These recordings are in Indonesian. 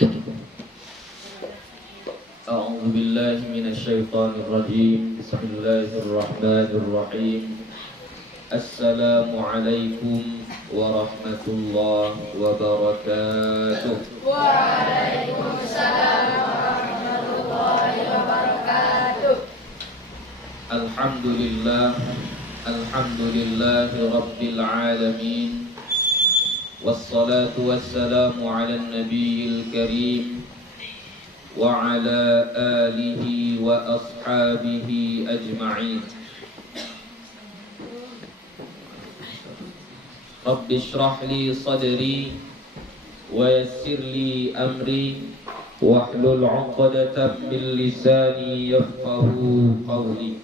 أعوذ بالله من الشيطان الرجيم. بسم الله الرحمن الرحيم. السلام عليكم ورحمة الله وبركاته. Waalaikumsalam warahmatullahi wabarakatuh. Alhamdulillah, alhamdulillahi rabbil alamin. Wassalatu wassalamu ala nabiyil karim wa ala alihi wa ashabihi ajma'in. Rabbi shrah li sadri wa yassir li amri wahlul 'uqdatam min lisani yafqahu qawli.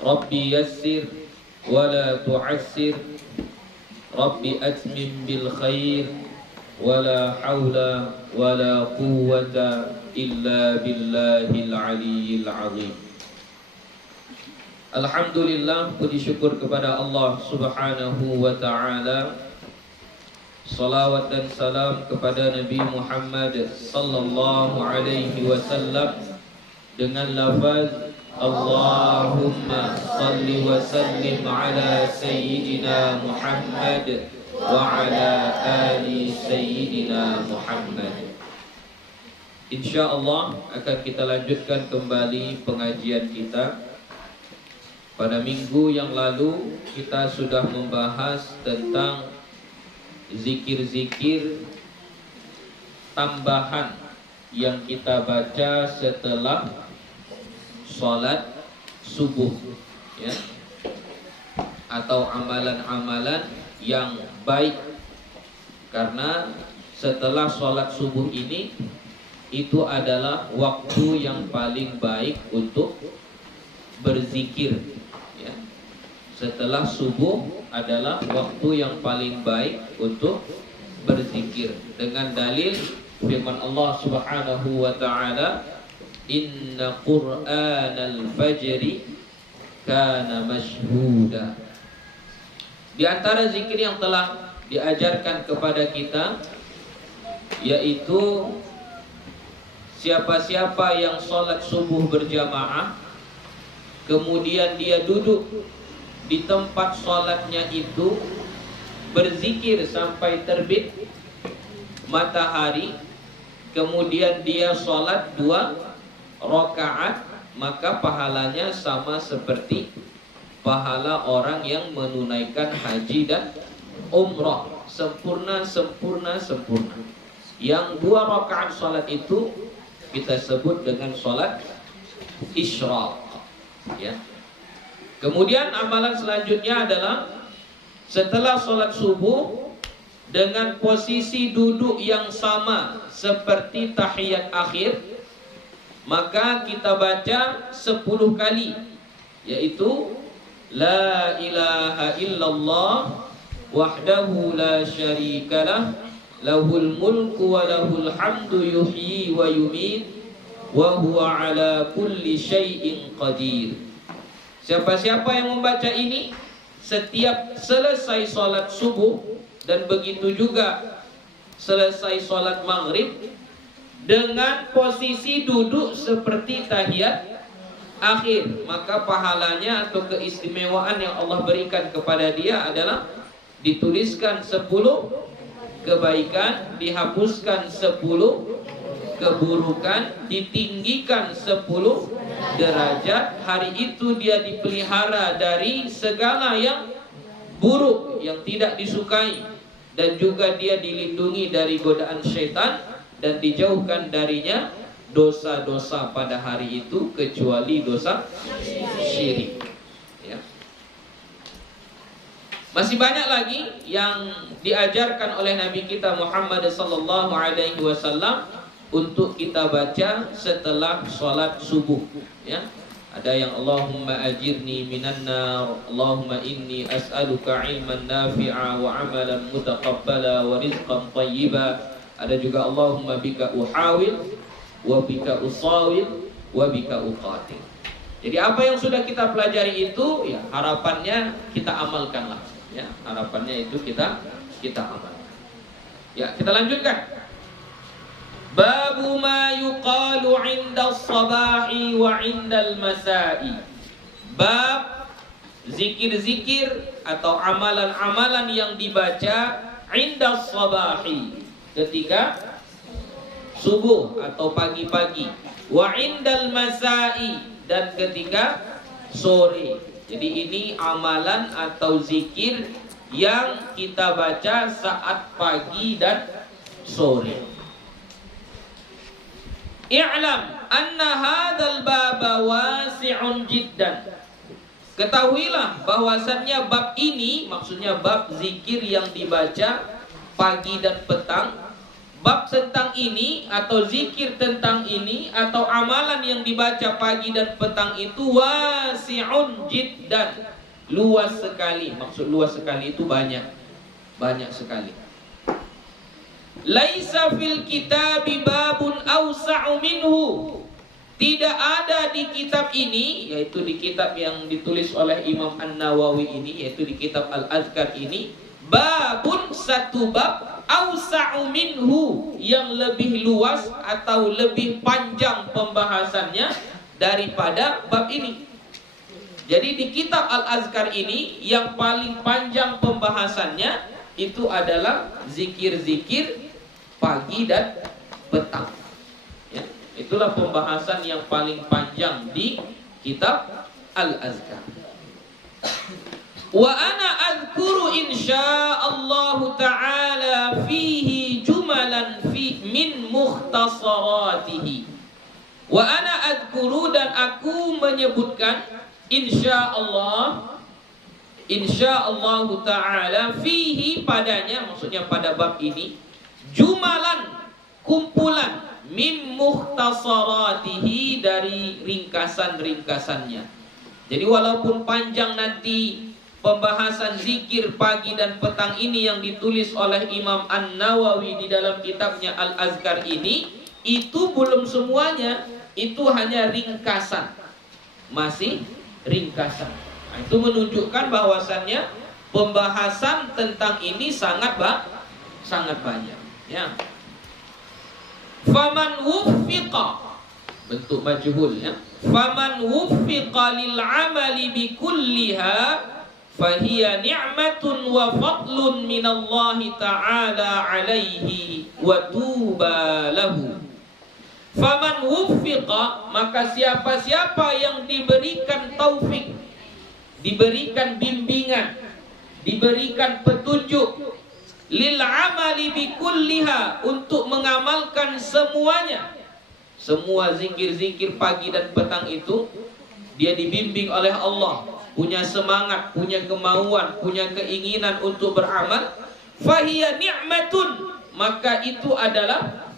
Rabbi yassir wa la tu'assir, Rabbi atmim bil khair, wa la hawla wa la quwwata illa billahil aliyyil azim. Alhamdulillah, puji syukur kepada Allah Subhanahu wa ta'ala. Salawat dan salam kepada Nabi Muhammad sallallahu alaihi wasallam dengan lafaz Allahumma salli wa sallim ala Sayyidina Muhammad wa ala ali Sayyidina Muhammad. InsyaAllah akan kita lanjutkan kembali pengajian kita. Pada minggu yang lalu kita sudah membahas tentang zikir-zikir tambahan yang kita baca setelah sholat subuh, ya, atau amalan-amalan yang baik, karena setelah sholat subuh ini itu adalah waktu yang paling baik untuk berzikir, ya. Setelah subuh adalah waktu yang paling baik untuk berzikir, dengan dalil firman Allah Subhanahu wa ta'ala, inna qur'anal fajri kana mashhuda. Di antara zikir yang telah diajarkan kepada kita, yaitu siapa-siapa yang sholat subuh berjamaah, kemudian dia duduk di tempat sholatnya itu berzikir sampai terbit matahari, kemudian dia sholat 2 rakaat, maka pahalanya sama seperti pahala orang yang menunaikan haji dan umrah, sempurna. Yang 2 rakaat sholat itu kita sebut dengan sholat isyraq, ya. Kemudian amalan selanjutnya adalah setelah sholat subuh, dengan posisi duduk yang sama seperti tahiyat akhir, maka kita baca 10 kali, yaitu la ilaha illallah wahdahu la syarikalah lahul mulku wa lahul hamdu yuhyi wa yumit wa huwa ala kulli syai'in qadir. Siapa-siapa yang membaca ini setiap selesai sholat subuh, dan begitu juga selesai sholat maghrib, dengan posisi duduk seperti tahiyat akhir, maka pahalanya atau keistimewaan yang Allah berikan kepada dia adalah dituliskan 10 kebaikan, dihapuskan 10 keburukan, ditinggikan 10 derajat. Hari itu dia dipelihara dari segala yang buruk, yang tidak disukai, dan juga dia dilindungi dari godaan syaitan, dan dijauhkan darinya dosa-dosa pada hari itu kecuali dosa syirik, ya. Masih banyak lagi yang diajarkan oleh Nabi kita Muhammad sallallahu alaihi wasallam untuk kita baca setelah sholat subuh, ya. Ada yang Allahumma ajirni minan nar, Allahumma inni as'aluka ilman nafi'a wa amalan mutaqabbala wa rizqan thayyiba. Ada juga Allahumma bika uhawil wa bika usawil wa bika uqatil. Jadi apa yang sudah kita pelajari itu, ya, harapannya kita amalkanlah, ya. Harapannya itu kita amalkan. Ya, kita lanjutkan. Babu ma yuqalu 'inda as-sabahi wa 'inda al-masa'i. Bab zikir-zikir atau amalan-amalan yang dibaca 'inda as-sabahi, ketika subuh atau pagi-pagi, wa 'inda al-masa'i, dan ketika sore. Jadi ini amalan atau zikir yang kita baca saat pagi dan sore. I'lam anna hadzal baba wasi'un jiddan. Ketahuilah bahwasannya bab ini, maksudnya bab zikir yang dibaca pagi dan petang, bab tentang ini atau zikir tentang ini atau amalan yang dibaca pagi dan petang itu wasi'un jiddan, luas sekali. Maksud luas sekali itu banyak sekali. Laisa fil kitabi babun awsa'u minhu. Tidak ada di kitab ini, yaitu di kitab yang ditulis oleh Imam An-Nawawi ini, yaitu di kitab Al-Azkar ini, babun, satu bab, awsa'u minhu, yang lebih luas atau lebih panjang pembahasannya daripada bab ini. Jadi di kitab Al-Azkar ini yang paling panjang pembahasannya itu adalah zikir-zikir pagi dan petang. Ya, itulah pembahasan yang paling panjang di kitab Al-Azkar. Wa ana adhkuru insyaallah ta'ala fihi jumalan min mukhtasaratihi. Wa ana adhkuru, dan aku menyebutkan insyaallah ta'ala fihi, padanya, maksudnya pada bab ini, jumalan, kumpulan, min mukhtasaratihi, dari ringkasan-ringkasannya. Jadi walaupun panjang nanti pembahasan zikir pagi dan petang ini yang ditulis oleh Imam An-Nawawi di dalam kitabnya Al-Azkar ini, itu belum semuanya, itu hanya ringkasan. Masih ringkasan. Nah, itu menunjukkan bahwasannya pembahasan tentang ini sangat banyak. Ya. Faman wuffiqa, bentuk majhul, ya. Faman wuffiqa lil amali bi kulliha fahiya ni'matun wa fadlun minallahi ta'ala alaihi wa tuba lahu. Faman wuffiqa, maka siapa-siapa yang diberikan taufik, diberikan bimbingan, diberikan petunjuk, lil amali bikulliha, untuk mengamalkan semuanya, semua zikir-zikir pagi dan petang itu, dia dibimbing oleh Allah, punya semangat, punya kemauan, punya keinginan untuk beramal, fahiya ni'matun, maka itu adalah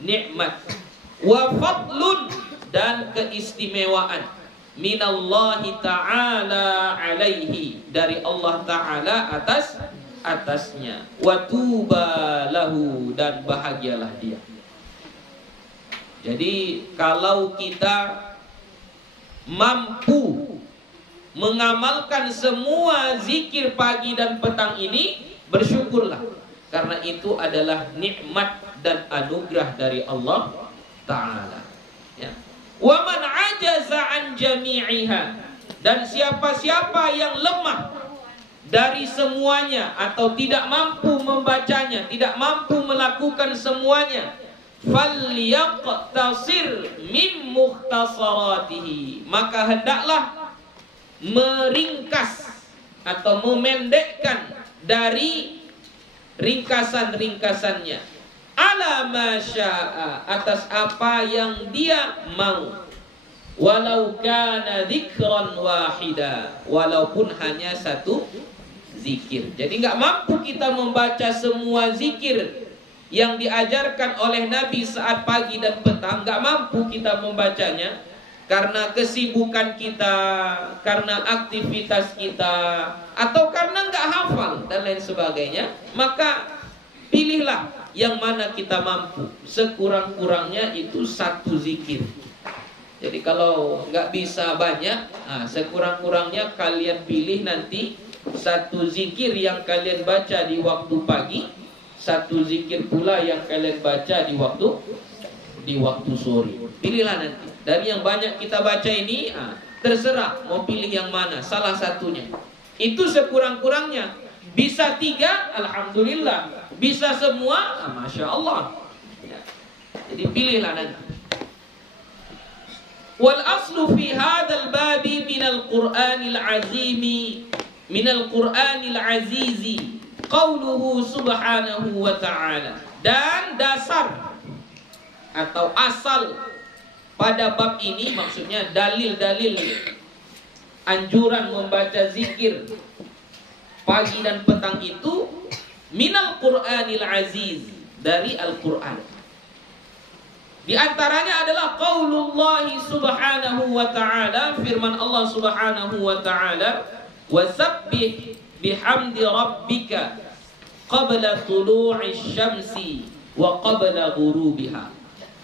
nikmat, wa fadlun, dan keistimewaan, minallahi ta'ala alaihi, dari Allah Ta'ala atasnya, wa tuba lahu, dan bahagialah dia. Jadi kalau kita mampu mengamalkan semua zikir pagi dan petang ini, bersyukurlah, karena itu adalah nikmat dan anugerah dari Allah Ta'ala. Ya. Wa man ajaza an jami'iha, dan siapa-siapa yang lemah dari semuanya atau tidak mampu membacanya, tidak mampu melakukan semuanya, falyaqtasir min mukhtasaratihi, maka hendaklah meringkas atau memendekkan dari ringkasan-ringkasannya, ala ma syaa, atas apa yang dia mau, walau kana dzikran wahida, walaupun hanya satu zikir. Jadi nggak mampu kita membaca semua zikir yang diajarkan oleh Nabi saat pagi dan petang, nggak mampu kita membacanya karena kesibukan kita, karena aktivitas kita, atau karena nggak hafal dan lain sebagainya. Maka pilihlah yang mana kita mampu, sekurang-kurangnya itu satu zikir. Jadi kalau nggak bisa banyak, sekurang-kurangnya kalian pilih nanti satu zikir yang kalian baca di waktu pagi, satu zikir pula yang kalian baca di waktu sore. Pilihlah nanti. Dari yang banyak kita baca ini, terserah mau pilih yang mana, salah satunya. Itu sekurang-kurangnya. Bisa 3, alhamdulillah. Bisa semua, masya Allah. Ya. Jadi pilihlah nanti. Wal aslu fi hadzal babi minal Qur'anil azimi minal Qur'anil azizi qauluhu subhanahu wa ta'ala. Dan dasar atau asal pada bab ini, maksudnya dalil-dalil anjuran membaca zikir pagi dan petang itu minal Qur'anil aziz, dari Al-Qur'an. Di antaranya adalah qaulullah subhanahu wa ta'ala, firman Allah subhanahu wa ta'ala, wasabbih bihamdi rabbika qabla tulu'i syamsi wa qabla ghurubiha.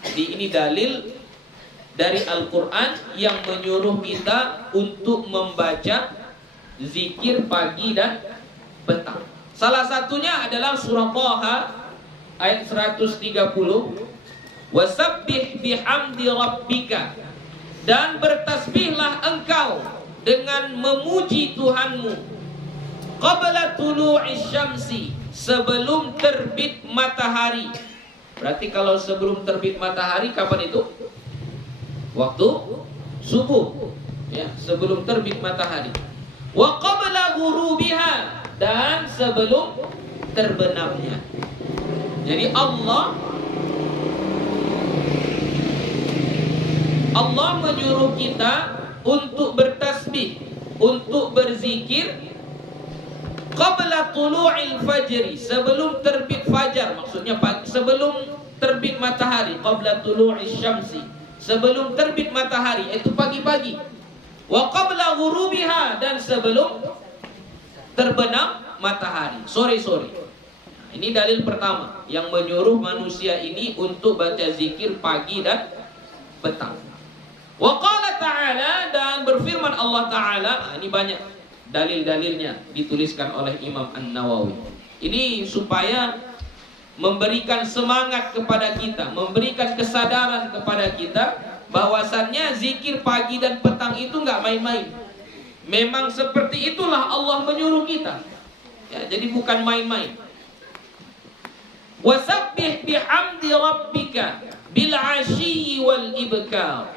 Jadi ini dalil dari Al-Quran yang menyuruh kita untuk membaca zikir pagi dan petang. Salah satunya adalah surah Thaha ayat 130. Wasabbih bihamdi rabbika, dan bertasbihlah engkau dengan memuji Tuhanmu qabla tulu'i syamsi, sebelum terbit matahari. Berarti kalau sebelum terbit matahari kapan itu? Waktu subuh, ya, sebelum terbit matahari. Wa qabla ghurubiha, dan sebelum terbenamnya. Jadi Allah menyuruh kita untuk bertasbih, untuk berzikir qabla tulu'il fajri, sebelum terbit fajar, maksudnya sebelum terbit matahari. Qabla tulu'is syamsi, sebelum terbit matahari, itu pagi-pagi. Wa qabla ghurubiha, dan sebelum terbenam matahari, sore-sore. Ini dalil pertama yang menyuruh manusia ini untuk baca zikir pagi dan petang. Wa qala ta'ala, dan berfirman Allah Ta'ala, ini banyak dalil-dalilnya dituliskan oleh Imam An-Nawawi. Ini supaya memberikan semangat kepada kita, memberikan kesadaran kepada kita bahwasannya zikir pagi dan petang itu nggak main-main. Memang seperti itulah Allah menyuruh kita. Ya, jadi bukan main-main. Wasabbih bihamdi rabbika bil 'ashyi wal ibkar.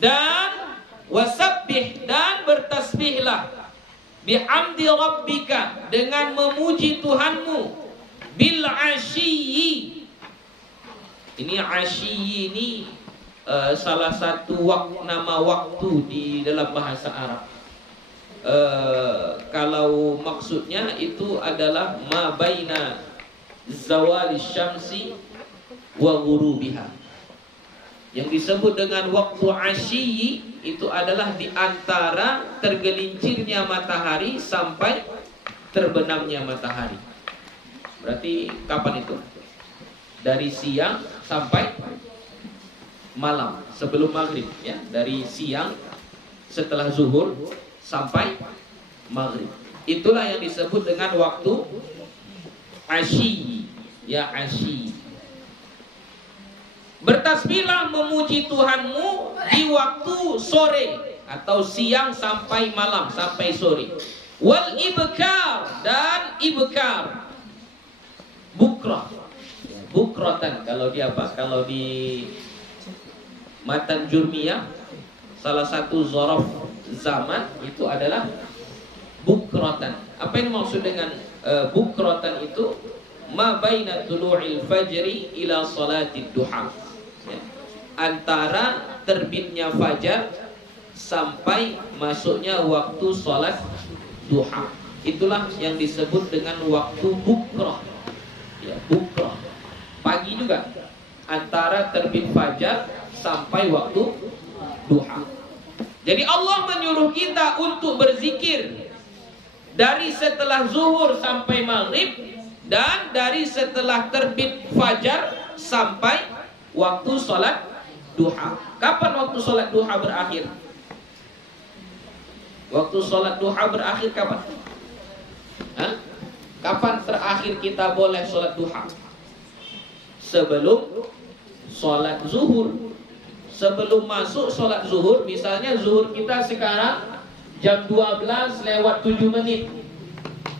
Dan wasabbih, dan bertasbihlah bihamdi rabbika, dengan memuji Tuhanmu bil 'ashyi. Ini 'ashyi ini salah satu nama waktu di dalam bahasa Arab. Kalau maksudnya itu adalah ma baina zawali syamsi wa ghurubiha. Yang disebut dengan waktu asyi itu adalah di antara tergelincirnya matahari sampai terbenamnya matahari. Berarti kapan itu? Dari siang sampai malam, sebelum maghrib, ya. Dari siang setelah zuhur sampai maghrib. Itulah yang disebut dengan waktu asyi, ya, asyi. Bertasbihlah memuji Tuhanmu di waktu sore atau siang sampai malam, sampai sore. Wal ibkar, dan ibkar, bukrah, bukratan kalau di apa? Kalau di Matan Jurmiyah, salah satu zorof zaman itu adalah bukratan. Apa yang maksud dengan bukratan itu? Ma baina tulu'il fajri ila salatid duha, ya. Antara terbitnya fajar sampai masuknya waktu salat duha. Itulah yang disebut dengan waktu bukrah, ya, bukrah. Pagi juga, antara terbit fajar sampai waktu duha. Jadi Allah menyuruh kita untuk berzikir dari setelah zuhur sampai maghrib, dan dari setelah terbit fajar sampai waktu sholat duha. Kapan waktu sholat duha berakhir? Waktu sholat duha berakhir kapan? Hah? Kapan terakhir kita boleh sholat duha? Sebelum sholat zuhur. Sebelum masuk sholat zuhur, misalnya zuhur kita sekarang jam 12 lewat 7 menit.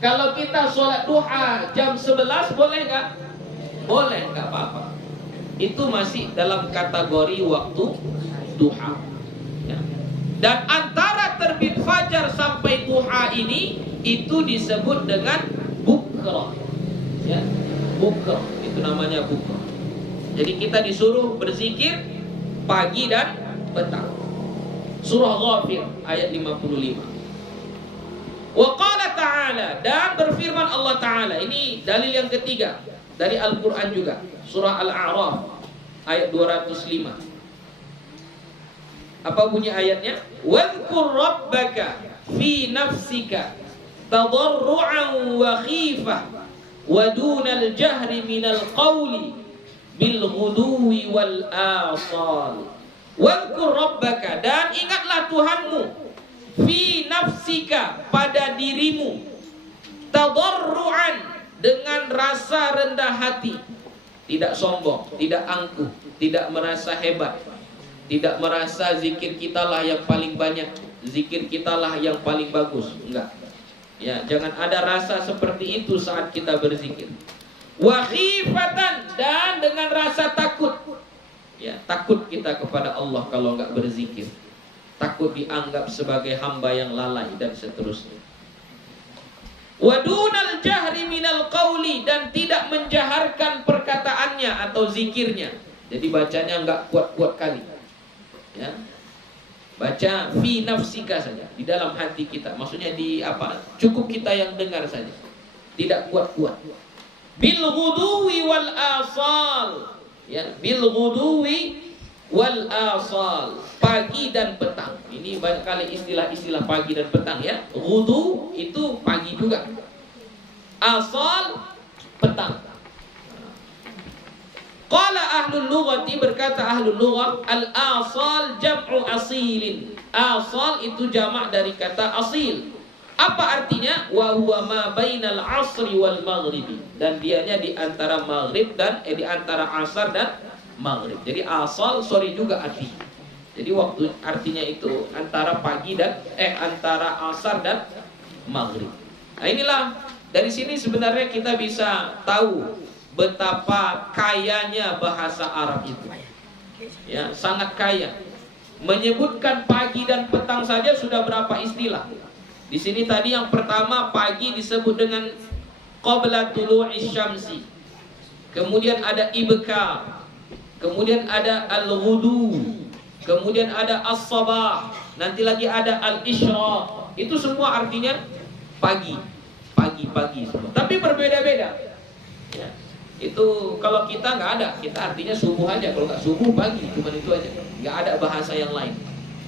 Kalau kita sholat duha jam 11 boleh nggak? Boleh, nggak apa-apa. Itu masih dalam kategori waktu duha. Ya. Dan antara terbit fajar sampai duha ini itu disebut dengan bukra. Ya, bukra itu namanya bukra. Jadi kita disuruh berzikir pagi dan petang. Surah Ghafir ayat 55. Wa qala ta'ala, dan berfirman Allah Ta'ala. Ini dalil yang ketiga dari Al-Quran juga. Surah Al-A'raf ayat 205. Apa bunyi ayatnya? Wadhkur rabbaka fi nafsika tadarru'an wa khifah wa dunal jahri minal qawli bil ghuduwi wal asal. Wadhkur rabbaka, dan ingatlah Tuhanmu fi nafsika, pada dirimu, tadarru'an, dengan rasa rendah hati, tidak sombong, tidak angkuh, tidak merasa hebat, tidak merasa zikir kita lah yang paling banyak, zikir kita lah yang paling bagus. Enggak. Ya, jangan ada rasa seperti itu saat kita berzikir. Wa khifatan, dan dengan rasa takut. Ya, takut kita kepada Allah kalau enggak berzikir. Takut dianggap sebagai hamba yang lalai dan seterusnya. Wadunal jahri minal qawli, dan tidak menjaharkan perkataannya atau zikirnya. Jadi bacanya enggak kuat-kuat kali. Ya. Baca fi nafsika saja, di dalam hati kita. Maksudnya di apa? Cukup kita yang dengar saja. Tidak kuat-kuat. Bil ghuduwi wal asal. Ya, bil ghuduwi wal asal, pagi dan petang. Ini banyak kali istilah-istilah pagi dan petang ya. Ghudu itu pagi juga. Asal petang. Qala ahlul lughati, berkata ahlul lughah, al-asal jam'u asilin. Asal itu jamak dari kata asil. Apa artinya? Wa huwa ma bainal asri wal maghribi. Dan dianya di antara maghrib dan di antara asar dan maghrib. Jadi asal sore juga arti. Jadi waktu artinya itu antara pagi dan antara asar dan maghrib. Nah inilah, dari sini sebenarnya kita bisa tahu betapa kayanya bahasa Arab itu. Ya, sangat kaya. Menyebutkan pagi dan petang saja sudah berapa istilah. Di sini tadi yang pertama pagi disebut dengan qabla tulu'is syamsi. Kemudian ada ibkar. Kemudian ada al-ghudu, kemudian ada as-sabah, nanti lagi ada al-isyraq. Itu semua artinya pagi, pagi semua. Tapi berbeda-beda. Ya. Itu kalau kita nggak ada, kita artinya subuh aja. Kalau nggak subuh pagi, cuma itu aja. Nggak ada bahasa yang lain.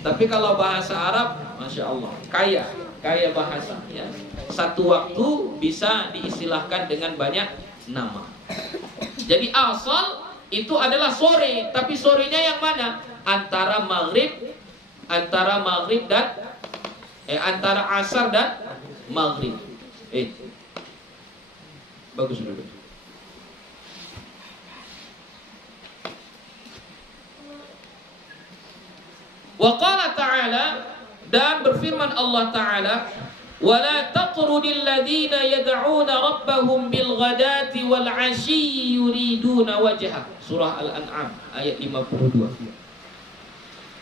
Tapi kalau bahasa Arab, masya Allah, kaya bahasa. Ya. Satu waktu bisa diistilahkan dengan banyak nama. Jadi asal itu adalah sore, tapi sorenya yang mana? Antara maghrib dan antara asar dan maghrib. Bagus dulu. Wa qala ta'ala, dan berfirman Allah Ta'ala, وَلَا تَطْرُدِ الَّذِينَ يَدْعُونَ رَبَّهُمْ بِالْغَدَاةِ وَالْعَشِيِّ يُرِيدُونَ وَجْهَهُ. Surah Al-An'am ayat 52.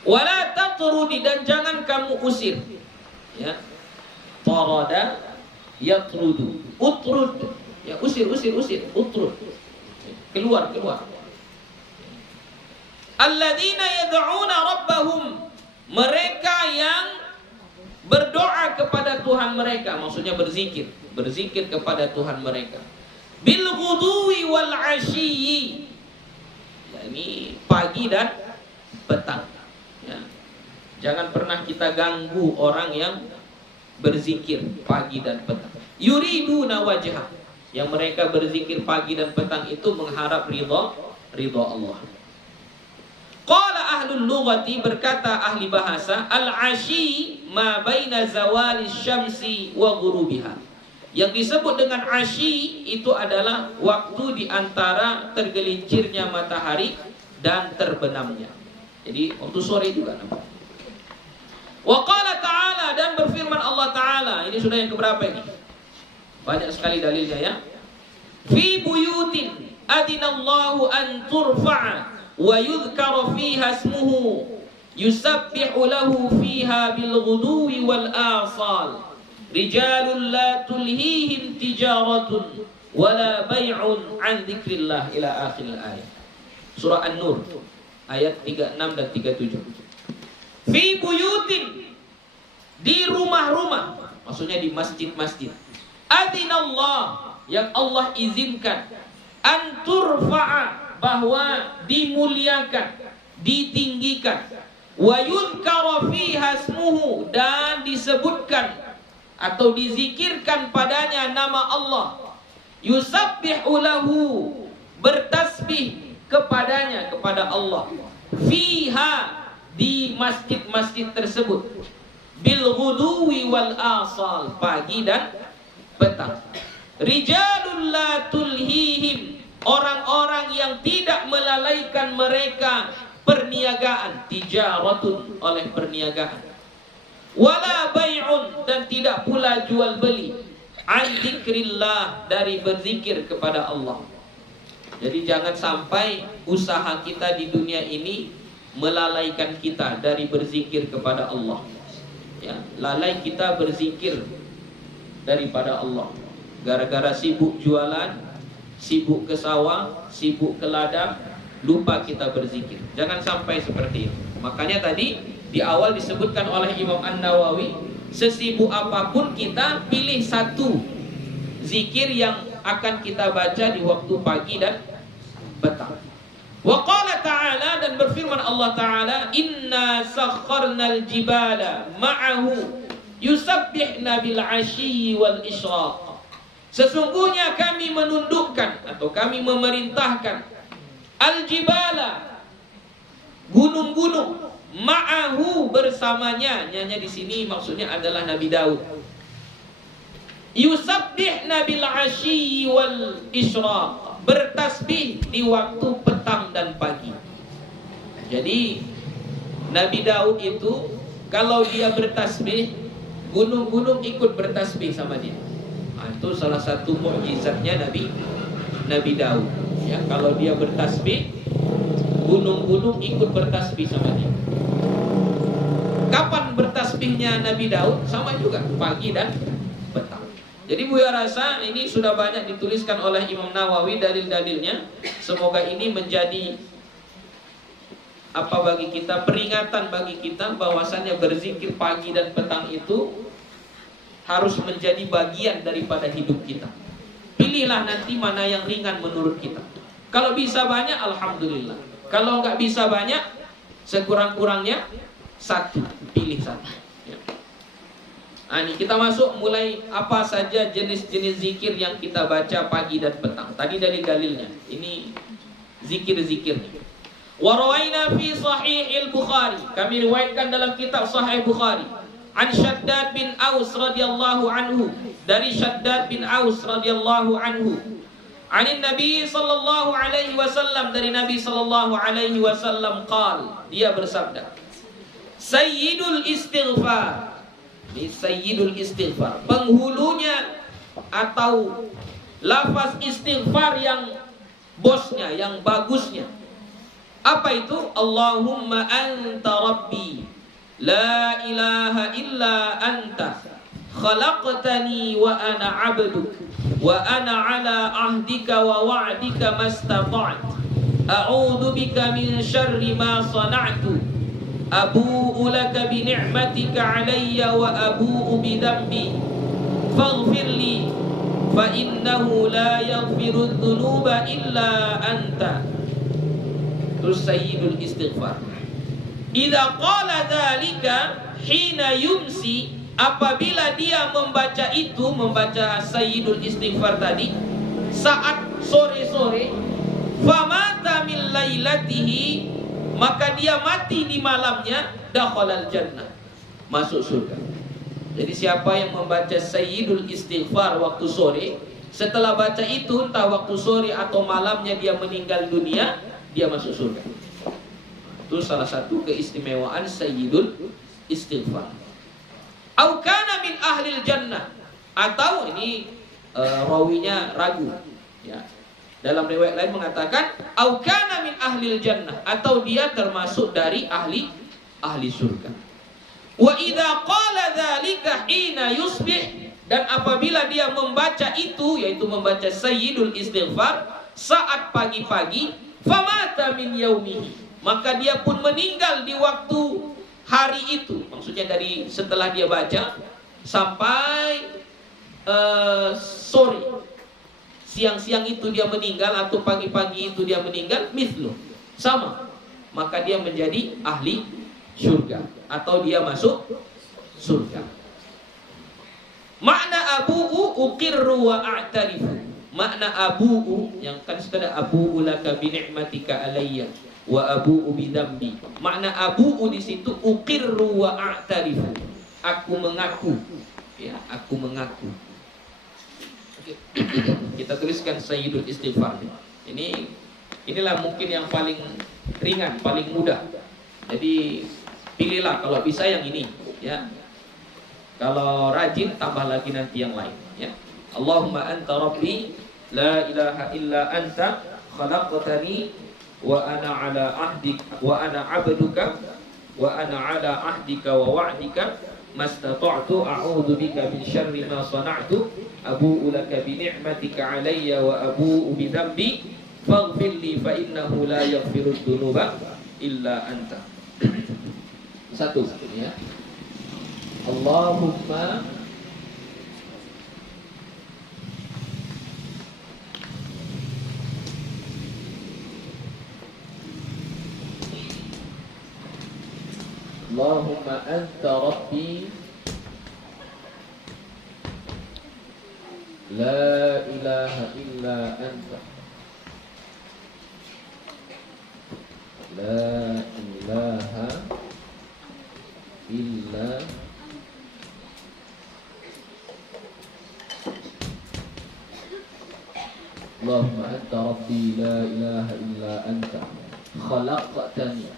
وَلَا تَطْرُدِ, dan jangan kamu usir. Ya. Tarada yatrudu. Utrud. Ya, usir. Utrud. Keluar. Alladzina yad'una rabbahum, mereka yang berdoa kepada Tuhan mereka, maksudnya berzikir kepada Tuhan mereka. Bil ghuduwi wal ashiyyi, yakni pagi dan petang. Ya. Jangan pernah kita ganggu orang yang berzikir pagi dan petang. Yuriduna wajhah, yang mereka berzikir pagi dan petang itu mengharap ridha Allah. Qala ahlul lughati, berkata ahli bahasa, al-ashi ma baina zawali syamsi wa ghurubiha. Yang disebut dengan asyi itu adalah waktu di antara tergelincirnya matahari dan terbenamnya. Jadi waktu sore juga namanya. Wa qala ta'ala, dan berfirman Allah Ta'ala. Ini sudah yang keberapa ini? Banyak sekali dalilnya ya. Fi buyutin adinallahu an turfa'a wa yudhkara fiha ismuhu yusabbihu lahu fiha bil ghuduwi wal asal. Rijalun la tulhihim tijaratun wala bay'un an dzikrillah ila akhir ayat. Surah An-Nur ayat 36 dan 37. Fi buyutin, di rumah-rumah, maksudnya di masjid-masjid. Adinallah, yang Allah izinkan, an turfa'a, bahwa dimuliakan, ditinggikan, wa yudhkara fiha ismuhu, dan disebutkan atau dizikirkan padanya nama Allah, yusabbihu lahu, bertasbih kepadanya, kepada Allah, fiha, di masjid-masjid tersebut, bil ghuduwi wal asal, pagi dan petang. Rijalun la tulhihim, orang-orang yang tidak melalaikan mereka perniagaan, tijaratun, oleh perniagaan, wala bay'un, dan tidak pula jual beli, an dzikrillah, dari berzikir kepada Allah. Jadi jangan sampai usaha kita di dunia ini melalaikan kita dari berzikir kepada Allah. Ya, lalai kita berzikir daripada Allah. Gara-gara sibuk jualan, sibuk ke sawah, sibuk ke ladang, lupa kita berzikir. Jangan sampai seperti itu. Makanya tadi di awal disebutkan oleh Imam An-Nawawi, sesibuk apapun kita, pilih satu zikir yang akan kita baca di waktu pagi dan petang. Wa qala ta'ala, dan berfirman Allah Ta'ala, inna sakharnal jibala ma'ahu yusabbihna bil 'ashyi wal isyraq. Sesungguhnya kami menundukkan atau kami memerintahkan al-jibala, gunung-gunung, ma'ahu, bersamanya. Nyanya di sini maksudnya adalah Nabi Daud. Yusabbihna bil 'ashyi wal isyraq, bertasbih di waktu petang dan pagi. Jadi Nabi Daud itu kalau dia bertasbih, gunung-gunung ikut bertasbih sama dia. Nah, itu salah satu mukjizatnya Nabi Daud. Ya, kalau dia bertasbih, gunung-gunung ikut bertasbih sama dia. Kapan bertasbihnya Nabi Daud? Sama juga, pagi dan petang. Jadi Buya rasa ini sudah banyak dituliskan oleh Imam Nawawi dalil-dalilnya. Semoga ini menjadi bagi kita, peringatan bagi kita bahwasannya berzikir pagi dan petang itu harus menjadi bagian daripada hidup kita. Pilihlah nanti mana yang ringan menurut kita. Kalau bisa banyak, alhamdulillah. Kalau nggak bisa banyak, sekurang-kurangnya satu, pilih satu. Ya. Nah, ini kita masuk mulai apa saja jenis-jenis zikir yang kita baca pagi dan petang. Tadi dari dalilnya. Ini zikir-zikirnya. Wa rawaina fi sahih al-Bukhari. Kami riwayatkan dalam kitab Sahih Bukhari. An Shaddad bin Aus radhiyallahu anhu. Dari Shaddad bin Aus radhiyallahu anhu. Anin Nabi sallallahu alaihi wasallam, dari Nabi sallallahu alaihi wasallam qal, dia bersabda, Sayyidul istighfar. Ini Sayyidul istighfar, penghulunya atau lafaz istighfar yang bosnya, yang bagusnya. Apa itu? Allahumma anta rabbi, la ilaha illa anta, khalaqtani wa ana abduk, wa ana ala ahdika wa wa'dika mastata'tu, a'udzu bika min syarri ma sana'tu, abu'u laka bi ni'matika 'alayya wa abu'u bi dhanbi, faghfirli fa innahu la yaghfiru dzunuba illa anta. Terus Sayyidul istighfar. Idza qala dzalika hina yumsi, apabila dia membaca itu, membaca Sayyidul istighfar tadi saat sore-sore, famata min lailatihi, maka dia mati di malamnya, dakhalal jannah, masuk surga. Jadi siapa yang membaca Sayyidul Istighfar waktu sore, setelah baca itu entah waktu sore atau malamnya dia meninggal dunia, dia masuk surga. Itu salah satu keistimewaan Sayyidul Istighfar. Au kana min ahlil jannah, atau ini rawinya ragu ya. Dalam riwayat lain mengatakan au kana min ahlil jannah, atau dia termasuk dari ahli surga. Wa idza qala dzalika hina yusbih, dan apabila dia membaca itu, yaitu membaca Sayyidul Istighfar saat pagi-pagi, famata min yaumihi, maka dia pun meninggal di waktu hari itu. Maksudnya dari setelah dia baca sampai sore, siang-siang itu dia meninggal atau pagi-pagi itu dia meninggal, mithlu, sama, maka dia menjadi ahli surga atau dia masuk surga. Makna abu'u uqirru wa a'tarifu. Makna abu'u, yang kan sudah abu'u laka bi ni'matika alayya wa abu'u bi dzambi. Makna abu'u di situ uqirru wa a'tarifu. Aku mengaku, ya, aku mengaku. Oke. Kita tuliskan Sayyidul Istighfar. Inilah mungkin yang paling ringan, paling mudah. Jadi pilihlah kalau bisa yang ini, ya. Kalau rajin tambah lagi nanti yang lain, ya. Allahumma anta rabbi la ilaha illa anta khalaqtani wa ana ala ahdik wa ana 'abduka wa ana ala ahdika wa wa'dika mastata'tu a'udzu bika min syarri ma sana'tu abu'u laka bi ni'matika 'alayya wa abu'u bi dzambi faghfir li fa innahu la yaghfiru dzunuba illa anta. Satu, ya. Allahumma anta rabbi la ilaha illa anta la ilaha illa Allahumma anta rabbi la ilaha illa anta khalaqtani,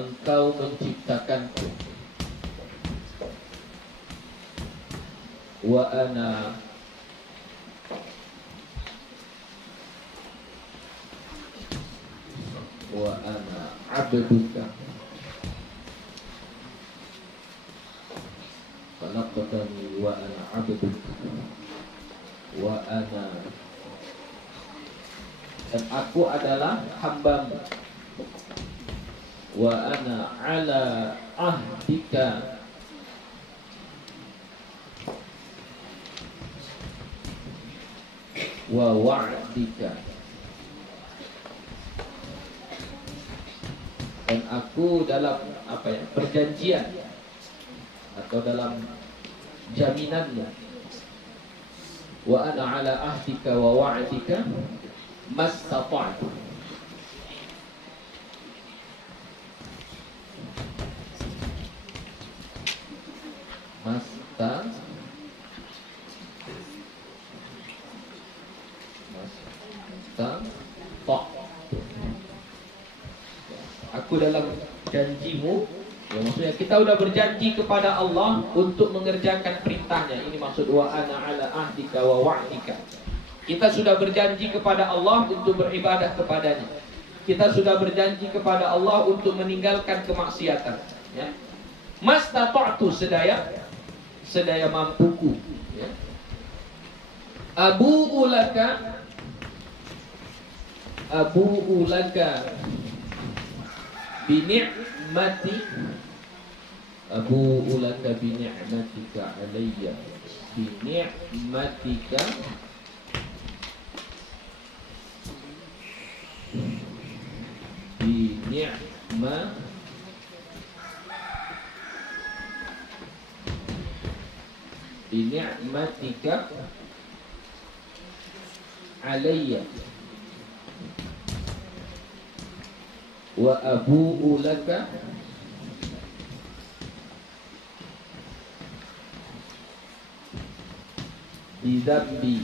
engkau menciptakanku, wa ana abduka khalaqtani wa ana abduka wa ana, dan aku adalah hambamu, wa ana ala ahdika wa wa'dika, dan aku dalam perjanjian atau dalam jaminannya, wa ana ala ahdika wa wa'dika mastata'tu, aku dalam janjimu, ya, maksudnya kita udah berjanji kepada Allah untuk mengerjakan perintahnya. Ini maksud wa ana ala ahdika wa wa'dika. Kita sudah berjanji kepada Allah untuk beribadah kepadanya. Kita sudah berjanji kepada Allah untuk meninggalkan kemaksiatan, ya. Mastata'tu, sedaya mampuku, ya. Abu'u laka bi ni'mati abu'u laka bi ni'matika alayya bi ni'matika bi ni'matika alayya wa abu'u laka bidzambi.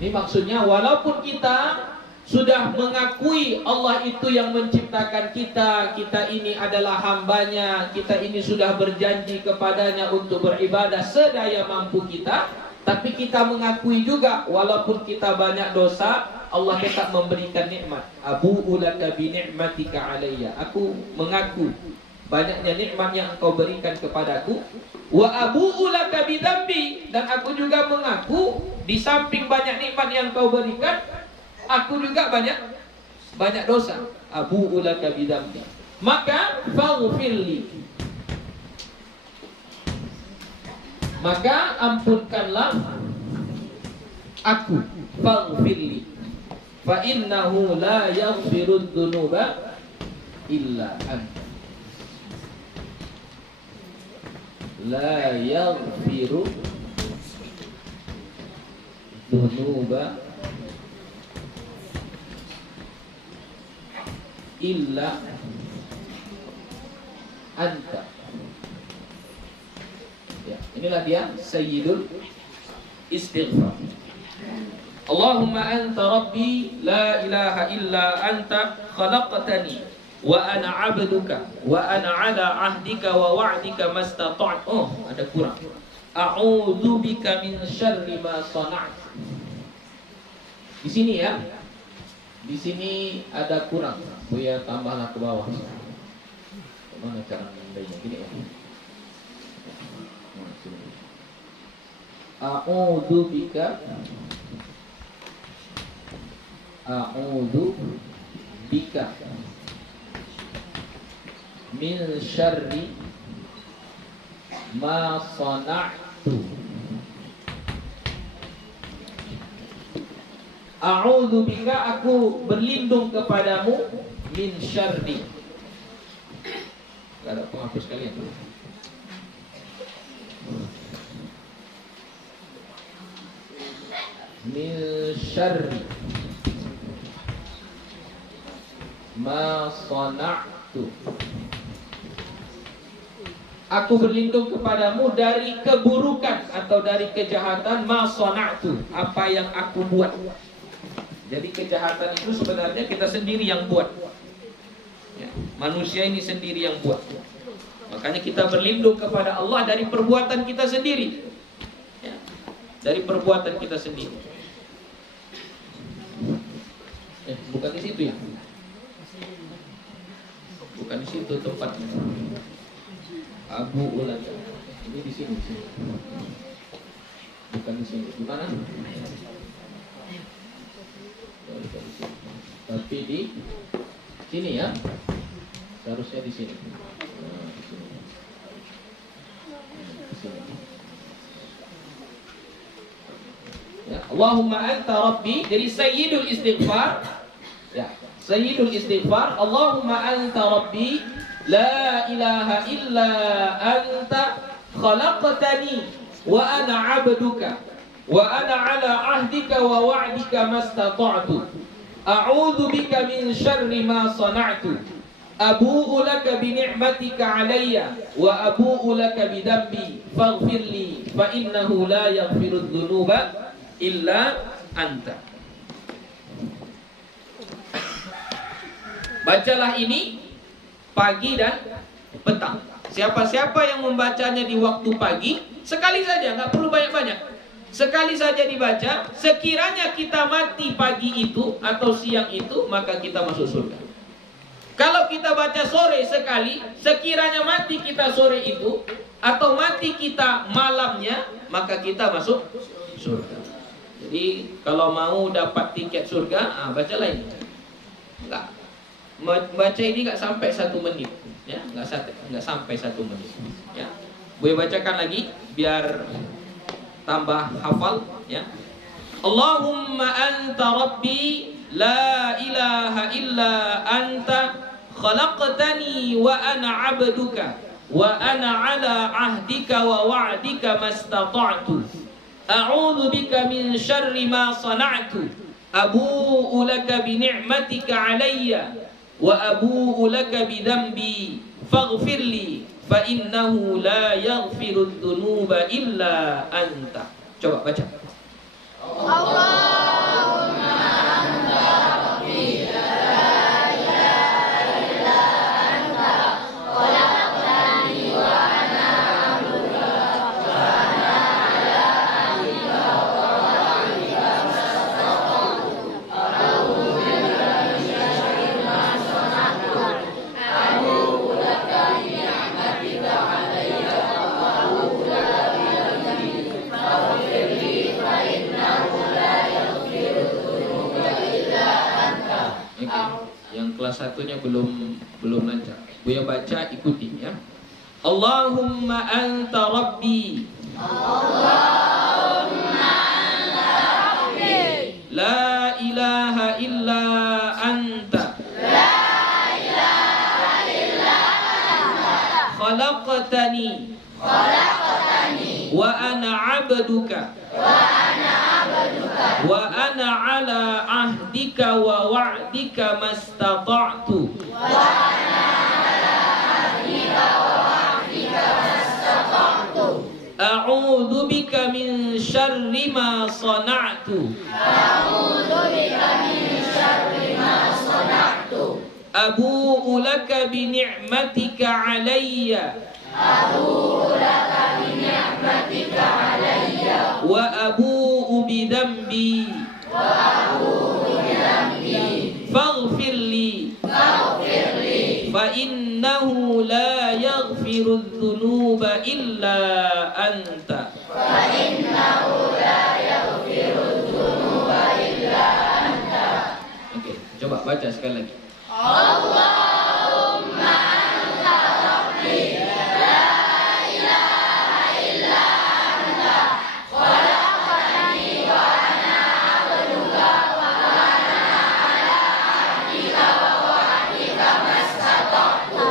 Ini maksudnya walaupun kita sudah mengakui Allah itu yang menciptakan kita, kita ini adalah hambanya, kita ini sudah berjanji kepadanya untuk beribadah sedaya mampu kita, tapi kita mengakui juga walaupun kita banyak dosa, Allah tetap memberikan nikmat. Abu'u laka bi ni'matika alayya. Aku mengaku banyaknya nikmat yang engkau berikan kepadaku. Wa abu'u laka bi dzambi, dan aku juga mengaku di samping banyak nikmat yang engkau berikan, aku juga banyak dosa. Abu'u laka bi dzambi. Maka faghfirli. Maka ampunkanlah aku. Faghfirli. Fa innahu la yaghfirudz dzunuba illa anta. La yaghfiru dzunuba illa anta. Ya, inilah dia sayyidul istighfar. Allahumma anta rabbi la ilaha illa anta khalaqtani wa ana 'abduka wa ana 'ala 'ahdika wa wa'dika mastata'tu. Oh, ada kurang. A'udzu bika min syarri ma sana'tu. Di sini ya. Di sini ada kurang. Buya tambahlah ke bawah. Bagaimana cara menandainya? Gini ya. A'udzu bika min syarri ma sana'tu. A'udzu bika, aku berlindung kepadamu, min syarri. Enggak ada penghapus kalian. Min syarri ma sana'tu. Aku berlindung kepadamu dari keburukan atau dari kejahatan ma sana'tu, apa yang aku buat. Jadi kejahatan itu sebenarnya kita sendiri yang buat ya, manusia ini sendiri yang buat. Makanya kita berlindung kepada Allah dari perbuatan kita sendiri ya, dari perbuatan kita sendiri. Bukan di situ ya, bukan di situ tempatnya. Abu Ulaka. Ini di sini, bukan di sini. Di mana? Tapi di sini ya. Seharusnya di sini. Di sini. Di sini. Ya, Allahumma anta rabbi. Jadi sayyidul istighfar. Ya, sayyidul istighfar. Allahumma anta rabbi la ilaha illa anta khalaqtani wa ana 'abduka wa ana 'ala 'ahdika wa wa'dika mastata'tu. A'udzu bika min syarri ma sana'tu. Abu'u laka bi ni'matika 'alayya wa abu'u laka bi dhanbi faghfirli fa innahu la yaghfirudz dzunuba illa anta. Bacalah ini pagi dan petang. Siapa-siapa yang membacanya di waktu pagi, sekali saja, nggak perlu banyak-banyak. Sekali saja dibaca, sekiranya kita mati pagi itu atau siang itu, maka kita masuk surga. Kalau kita baca sore sekali, sekiranya mati kita sore itu atau mati kita malamnya, maka kita masuk surga. Jadi kalau mau dapat tiket surga, bacalah ini. Enggak. Baca ini nggak sampai 1 menit, ya, nggak sampai 1 menit. Ya, gue bacakan lagi biar tambah hafal. Ya, Allahumma anta rabbi la ilaha illa anta khalaqtani wa ana 'abduka wa ana 'ala 'ahdika wa wa'dika mastata'tu. A'udzu bika min syarri ma sana'tu. Abu'u laka bi ni'matika 'alayya wa abu'u laka bi dhanbi faghfirli fa innahu la yaghfirudz dzunuba illa anta. Coba baca. Allahumma anta rabbi la ilaha illa anta khalaqtani wa ana 'abduka wa ana 'ala ahdika wa wa'dika mastata'tu a'udzu bika min syarri ma sana'tu a'udzu laka bi ni'matika 'alayya wa a'udzu bika min dhanbi faghfir li fa innahu la yaghfirudz dzunuba illa anta. Yang kelas satunya belum lancar. Buya baca, ikuti ya. Allahumma anta rabbi. Allahumma anta rabbi La ilaha illa anta. la ilaha illa anta Khalaqtani khalaqtani wa ana 'abduka wa ana 'abduka wa ana 'ala ahdika wa wa'dika mastata'tu wa ana 'ala ahdika wa wa'dika mastata'tu a'udzu bika min syarri ma sana'tu a'udzu bika min syarri ma sana'tu abu'u laka bi ni'matika 'alayya abu'u laka bi ni'matika 'alayya wa abu'u bi dhanbi wa abu'u bi dhanbi faghfir li faghfir li fa innahu la yaghfirudz dzunuba illa anta. fa innahu la yaghfirudz dzunuba illa anta. Oke, coba baca sekali lagi. Allahumma anta rabbi la ilaha illa anta khalaqtani wa ana 'abduka wa ana 'ala ahdika wa wa'dika mastata'tu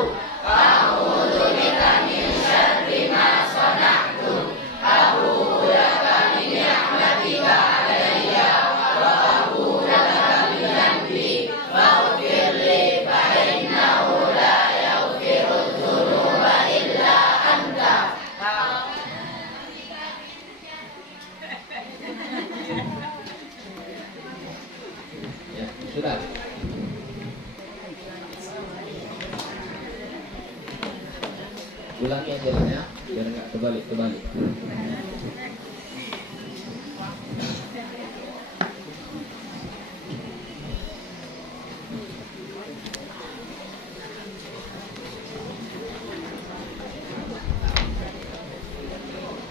a'udzu bika min syarri ma sana'tu abu'u laka bi ni'matika 'alayya wa abu'u laka bi dhanbi faghfir li fa innahu la yaghfirudz dzunuba illa anta. Ya, sudah. Ulangi aja lah ya, biar nggak terbalik.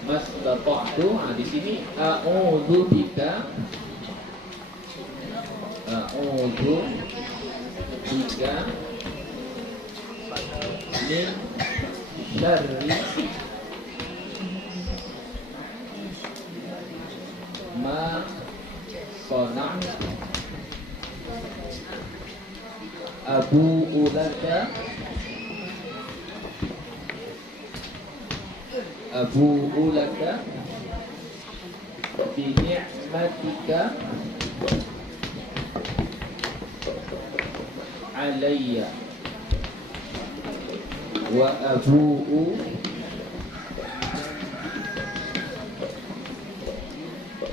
Mastata'tu, di sini a'udzu bika min syarri ma sana'tu abu'u laka bi ni'matika 'alayya wa abu'u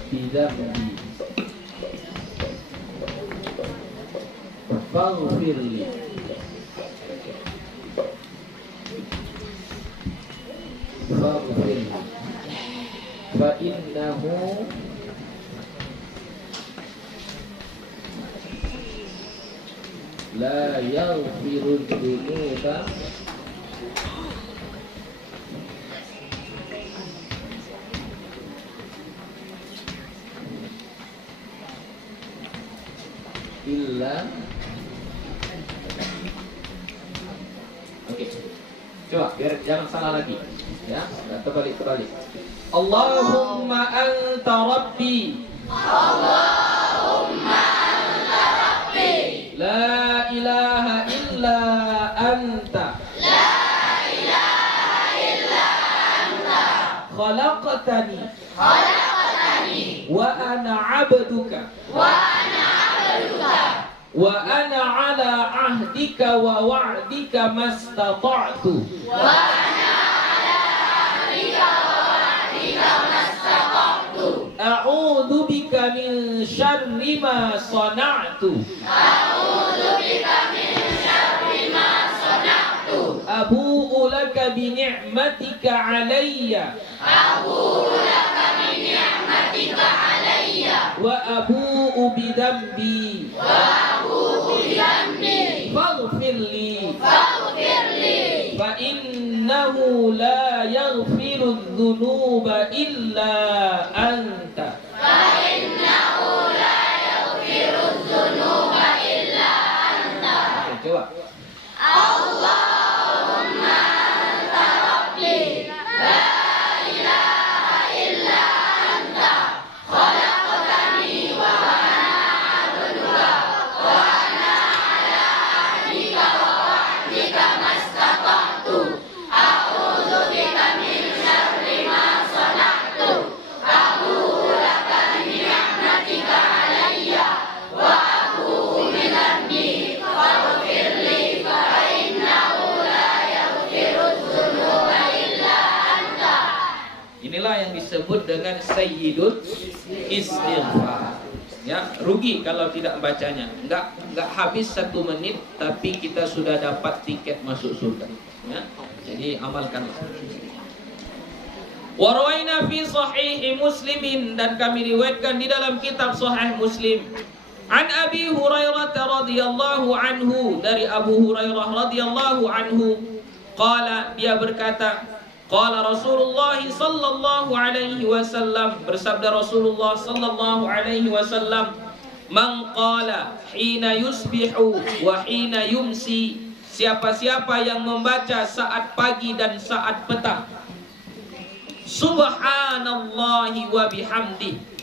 bi dhanbi faghfir li fa innahu la yaghfirudz dzunuba illa. Oke. Coba biar jangan salah lagi. Ya, terbalik. Allahumma anta rabbi. Allahumma anta rabbi La ilaha illa anta. la ilaha illa anta Khalaqtani khalaqtani wa ana 'abduka wa ana 'abduka wa ana 'ala ahdika wa wa'dika mastata'tu wa ana A'udzu bika min syarri ma sana'tu. A'udzu bika min syarri ma sana'tu. Abu'u laka bi ni'matika 'alayya. Abu'u laka bi ni'matika 'alayya. Wa abu'u bi dhanbi. Wa abu'u bi dhanbi. Faghfir li. Faghfir li. Fa innahu la yaghfiru dzunuba illa anta. Fa innahu la yaghfiru dzunuba illa anta. Coba. Allahumma anta rabbi la ilaha illa anta khalaqtani wa ana 'abduka wa ana 'ala ahdika wa wa'dika mastata'tu a'udzu bika min syarri ma sana'tu abu'u laka bi ni'matika 'alayya wa abu'u bi dhanbi faghfir li fa innahu la yaghfiru dzunuba illa anta. Inilah yang disebut dengan sayyidul istighfar. Ya, rugi kalau tidak bacanya. Enggak habis 1 menit tapi kita sudah dapat tiket masuk surga. Ya. Jadi amalkanlah. Wa rawaina fi sahih Muslimin, dan kami riwayatkan di dalam kitab Sahih Muslim. An Abi Hurairah radhiyallahu anhu, dari Abu Hurairah radhiyallahu anhu, qala, dia berkata, qala Rasulullah sallallahu alaihi wasallam, bersabda Rasulullah sallallahu alaihi wasallam, man qala hina yusbihu wa hina yumsi, siapa-siapa yang membaca saat pagi dan saat petang, subhanallahi wa bihamdi.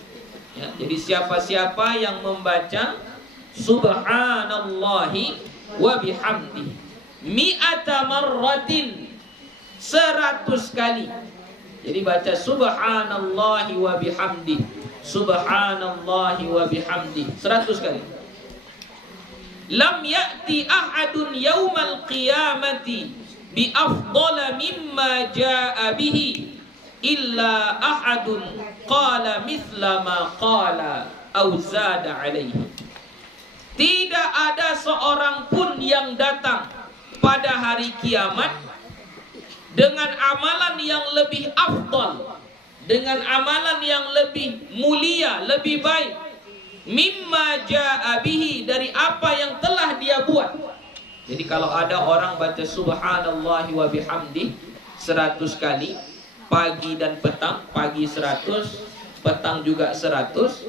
Ya, jadi siapa-siapa yang membaca subhanallahi wa bihamdi mi'ata marratin, 100 kali. Jadi baca subhanallahi wa bihamdi, subhanallahi wa bihamdi 100 kali. Lam ya'ti ahadun yaumal qiyamati bi afdala mimma jaa'a bihi illa ahadun qala mithla ma qala aw zada alaihi. Tidak ada seorang pun yang datang pada hari kiamat dengan amalan yang lebih afdal, dengan amalan yang lebih mulia, lebih baik, mimma jaa'a bihi, dari apa yang telah dia buat. Jadi kalau ada orang baca subhanallahi wa bihamdi 100 kali, pagi dan petang, pagi 100, petang juga 100,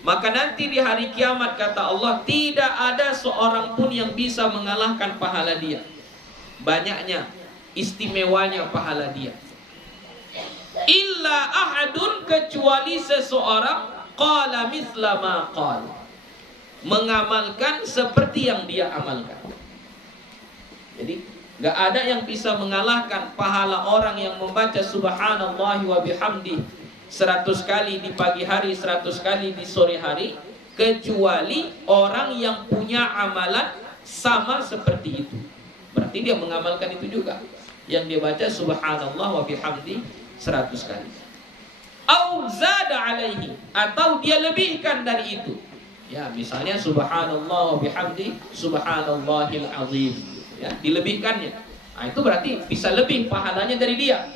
maka nanti di hari kiamat kata Allah, tidak ada seorang pun yang bisa mengalahkan pahala dia. Banyaknya, istimewanya pahala dia. Illa ahadun, kecuali seseorang, qala mithla ma qala, mengamalkan seperti yang dia amalkan. Jadi gak ada yang bisa mengalahkan pahala orang yang membaca subhanallahi wa bihamdi 100 kali di pagi hari, 100 kali di sore hari, kecuali orang yang punya amalan sama seperti itu. Berarti dia mengamalkan itu juga, yang dia baca subhanallah wa bihamdi 100 kali. Au zada alaihi, atau dia lebihkan dari itu. Ya, misalnya subhanallah wa bihamdi subhanallahil azim. Ya, dilebihkannya. Nah, itu berarti bisa lebih pahalanya dari dia.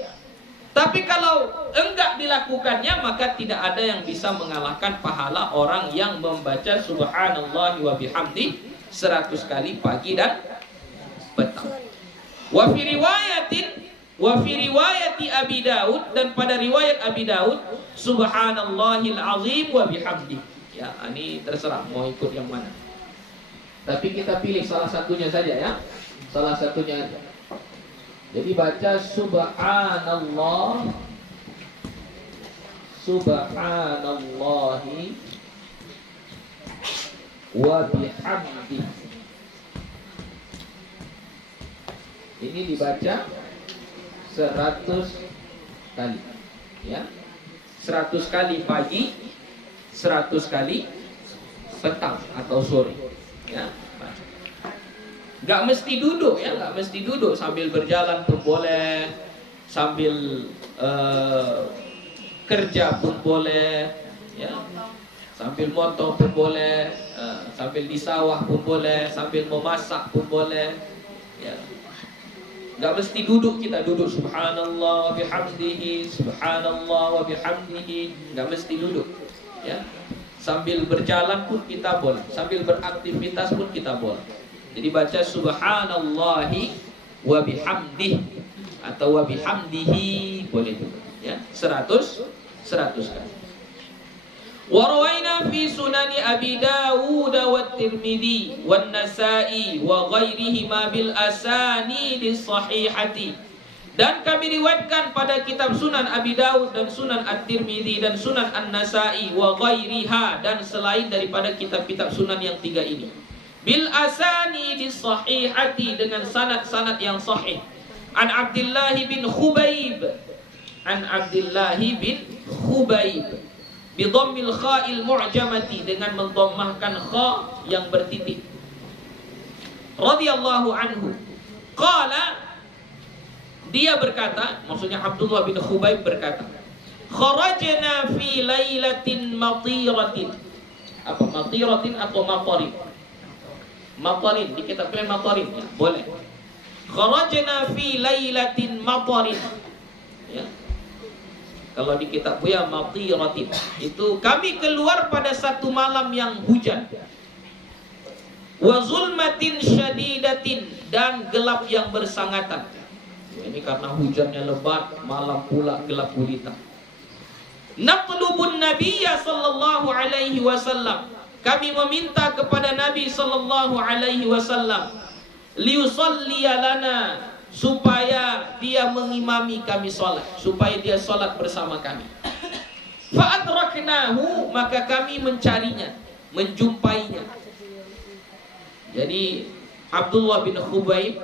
Tapi kalau enggak dilakukannya, maka tidak ada yang bisa mengalahkan pahala orang yang membaca subhanallah wa bihamdi 100 kali pagi dan petang. Wa fi riwayati Abi Daud, dan pada riwayat Abi Daud, subhanallahil azim wa bihamdi. Ya, ini terserah mau ikut yang mana. Tapi kita pilih salah satunya saja ya. Salah satunya aja. Jadi baca subhanallah, subhanallahi wa bihamdi. Ini dibaca 100 kali. Ya. 100 kali pagi, 100 kali petang atau sore. Ya. Gak mesti duduk ya, gak mesti duduk, sambil berjalan pun boleh, sambil kerja pun boleh, Ya. Sambil motong pun boleh, sambil di sawah pun boleh, sambil memasak pun boleh. Ya. Gak mesti duduk, kita duduk subhanallah wa bihamdihi, subhanallah wa bihamdihi, gak mesti duduk. Ya. Sambil berjalan pun kita boleh, sambil beraktivitas pun kita boleh. Jadi baca subhanallahi wa bihamdihi atau wa bihamdihi boleh juga. Ya, 100 kali. Wa rawaina fi sunani Abi Dawud wa Tirmidzi wan Nasa'i wa ghairihima bil asanidi sahihati. Dan kami riwayatkan pada kitab Sunan Abi Dawud dan Sunan At-Tirmidzi dan Sunan An-Nasa'i wa ghairiha, dan selain daripada kitab-kitab sunan yang 3 ini. Bil asanidi sahihati, dengan sanad-sanad yang sahih. An Abdullah bin Khubayb, an Abdullah bin Khubayb bi dhammil kha'il mu'jamati, dengan mendhammahkan kha yang bertitik. Radhiyallahu anhu. Qala, dia berkata, maksudnya Abdullah bin Khubayb berkata, kharajna fi lailatin matiratin. Apa matiratin atau matarin? Matarin, di kitab kalian matarin ya, boleh. Kharajna fi lailatin matarin. Ya. Kalau di kitab Buya matiratin, itu kami keluar pada satu malam yang hujan. Wa zulmatin syadidatin, dan gelap yang bersangatan. Ini karena hujannya lebat, malam pula gelap gulita. Natlubun Nabiyya sallallahu alaihi wasallam, kami meminta kepada Nabi sallallahu alaihi wasallam, liusalliya lana, supaya dia mengimami kami salat, supaya dia salat bersama kami. Fa adraknahu, maka kami mencarinya, menjumpainya. Jadi Abdullah bin Khubayb,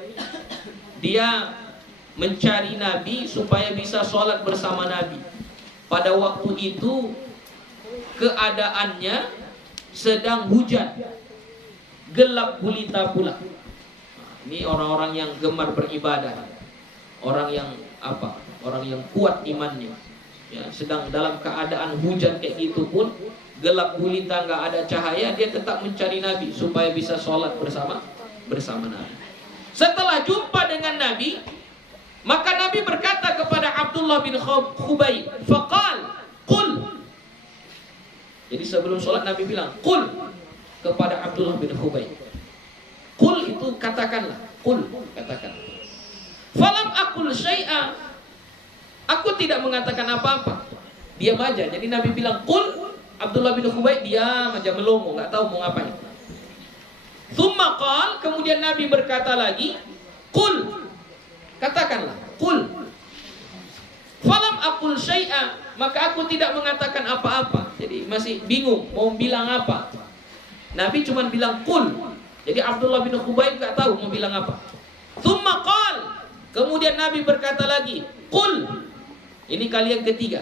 dia mencari Nabi supaya bisa sholat bersama Nabi. Pada waktu itu keadaannya sedang hujan, gelap gulita pula. Ini orang-orang yang gemar beribadah, orang yang apa? Orang yang kuat imannya. Ya, sedang dalam keadaan hujan kayak gitu pun, gelap gulita, nggak ada cahaya, dia tetap mencari Nabi supaya bisa sholat bersama Nabi. Setelah jumpa dengan Nabi, maka Nabi berkata kepada Abdullah bin Khubayb, faqal, qul. Jadi sebelum sholat Nabi bilang, qul, kepada Abdullah bin Khubayb. Qul itu katakanlah, qul, katakan. Falam aqul syai'a, aku tidak mengatakan apa-apa, diam aja. Jadi Nabi bilang qul, Abdullah bin Khubayb diam aja, melongo, nggak tahu mau ngapain. Tsumma qal, kemudian Nabi berkata lagi, qul, katakanlah, qul. Falam aqul syai'a, maka aku tidak mengatakan apa-apa. Jadi masih bingung mau bilang apa. Nabi cuma bilang qul. Jadi Abdullah bin Khubayb enggak tahu mau bilang apa. Tsumma qal, kemudian Nabi berkata lagi, qul. Ini kali yang ketiga.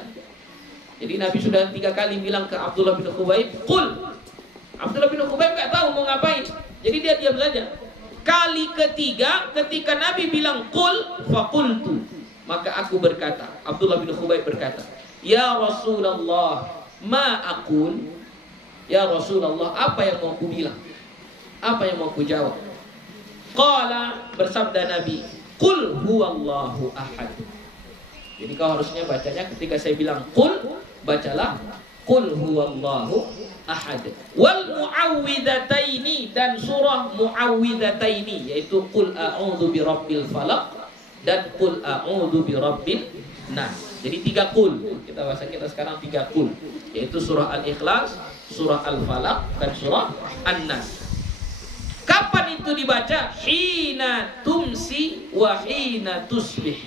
Jadi Nabi sudah 3 kali bilang ke Abdullah bin Khubayb, qul. Abdullah bin Khubayb enggak tahu mau ngapain. Jadi dia diam saja. Kali ketiga ketika Nabi bilang qul, faqultu, maka aku berkata, Abdullah bin Khubayb berkata, ya Rasulullah, ma aqul. Ya Rasulullah, apa yang mau ku bilang? Apa yang mau ku jawab? Qala, bersabda Nabi, qul huwallahu ahad. Jadi kau harusnya bacanya ketika saya bilang qul, bacalah qul huwallahu ahad. Wal muawwidataini, dan surah muawwidataini, yaitu qul a'udzu birabbil falaq dan qul a'udzu birabbin nas. Jadi 3 qul. Kita bahasa kita sekarang 3 qul, yaitu surah Al-Ikhlas, surah Al-Falaq, dan surah An-Nas. Kapan itu dibaca? Hina tumsi wa hina tusbih,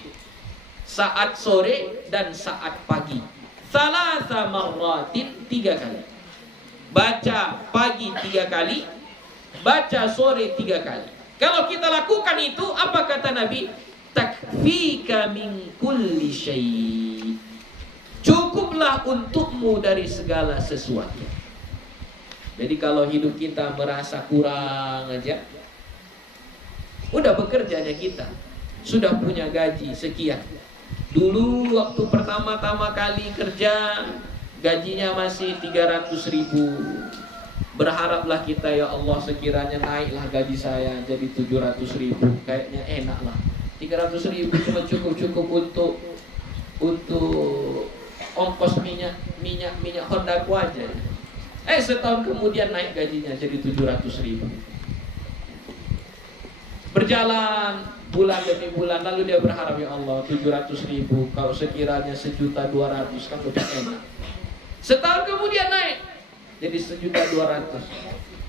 saat sore dan saat pagi. Salasa marratin, 3 kali. Baca pagi 3 kali, baca sore 3 kali. Kalau kita lakukan itu, apa kata Nabi? Takfika min kulli syai', cukuplah untukmu dari segala sesuatu. Jadi kalau hidup kita merasa kurang aja, udah bekerjanya kita, sudah punya gaji sekian. Dulu waktu pertama-tama kali kerja gajinya masih 300.000. Berharaplah kita, ya Allah, sekiranya naiklah gaji saya jadi 700.000. Kayaknya enak lah. 300.000 cuma cukup untuk ongkos minyak Hondaku aja. Setahun kemudian naik gajinya jadi 700.000. Berjalan bulan demi bulan, lalu dia berharap, ya Allah, 700.000, kalau sekiranya 1.200.000 kan udah enak. Setahun kemudian naik jadi 1.200.000.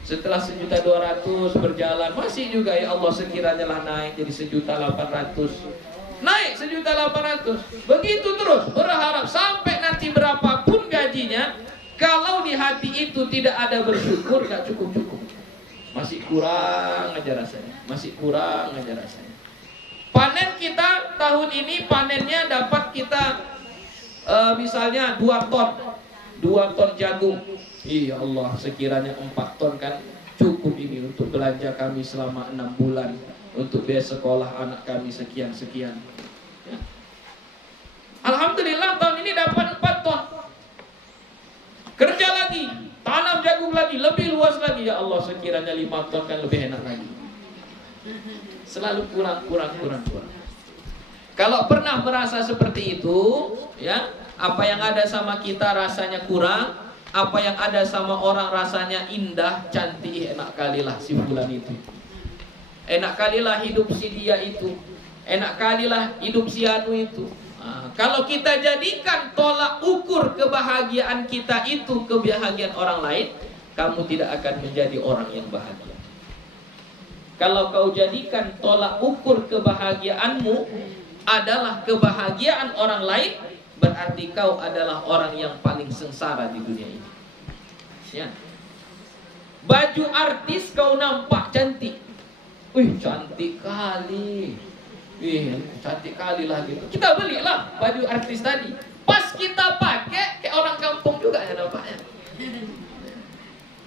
Setelah 1.200.000 berjalan, masih juga, ya Allah, sekiranya lah naik jadi 1.800.000. Naik 1.800.000. Begitu terus berharap sampai nanti berapapun gajinya, kalau di hati itu tidak ada bersyukur, gak cukup-cukup. Masih kurang aja rasanya. Masih kurang aja rasanya. Panen kita tahun ini, panennya dapat kita misalnya 2 ton. 2 ton jagung. Iya Allah, sekiranya 4 ton kan cukup ini untuk belanja kami selama 6 bulan. Untuk biaya sekolah anak kami sekian-sekian. Ya. Alhamdulillah tahun ini dapat 4 ton. Kerja lagi, tanam jagung lagi, lebih luas lagi. Ya Allah, sekiranya 5 ton kan lebih enak lagi. Selalu kurang. Kalau pernah merasa seperti itu, ya, apa yang ada sama kita rasanya kurang, apa yang ada sama orang rasanya indah, cantik, enak kalilah si fulan itu. Enak kalilah hidup si dia itu. Enak kalilah hidup si anu itu. Kalau kita jadikan tolak ukur kebahagiaan kita itu kebahagiaan orang lain, kamu tidak akan menjadi orang yang bahagia. Kalau kau jadikan tolak ukur kebahagiaanmu adalah kebahagiaan orang lain, berarti kau adalah orang yang paling sengsara di dunia ini. Ya. Baju artis kau nampak cantik. Wih, cantik kali. Wih, cantik kali lah gitu. Kita belilah baju artis tadi. Pas kita pakai, kayak orang kampung juga ya nampaknya.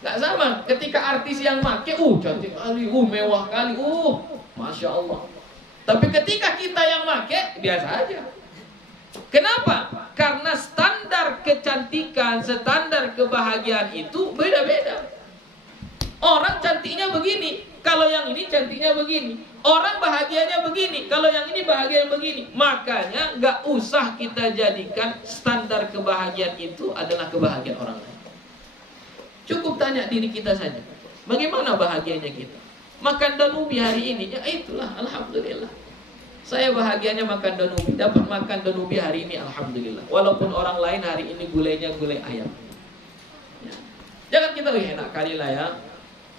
Gak sama. Ketika artis yang pakai, cantik kali, mewah kali, Masya Allah. Tapi ketika kita yang pakai, biasa aja. Kenapa? Karena standar kecantikan, standar kebahagiaan itu beda-beda. Orang cantiknya begini, kalau yang ini cantiknya begini. Orang bahagianya begini, kalau yang ini bahagia begini. Makanya gak usah kita jadikan standar kebahagiaan itu adalah kebahagiaan orang lain. Cukup tanya diri kita saja, bagaimana bahagianya kita? Makan danubi hari ini, ya itulah, alhamdulillah. Saya bahagianya makan danubi, dapat makan danubi hari ini, alhamdulillah. Walaupun orang lain hari ini gulainya gulai ayam. Ya. Jangan kita, enak kali lah ya,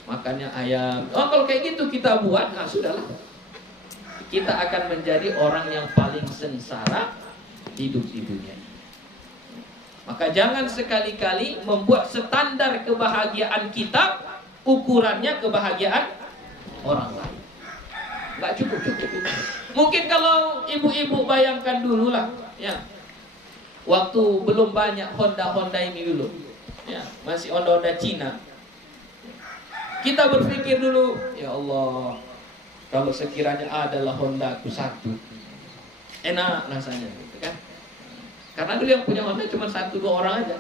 makannya ayam. Kalau kayak gitu kita buat, sudahlah. Kita akan menjadi orang yang paling sengsara hidup di dunia ini. Maka jangan sekali-kali membuat standar kebahagiaan kita ukurannya kebahagiaan orang lain. Nggak cukup. Mungkin kalau ibu-ibu bayangkan dulu lah, ya, waktu belum banyak Honda ini dulu, ya, masih Honda Cina. Kita berpikir dulu, ya Allah, kalau sekiranya adalah Hondaku satu, enak rasanya, gitu kan? Karena dulu yang punya Honda cuma 1-2 orang aja.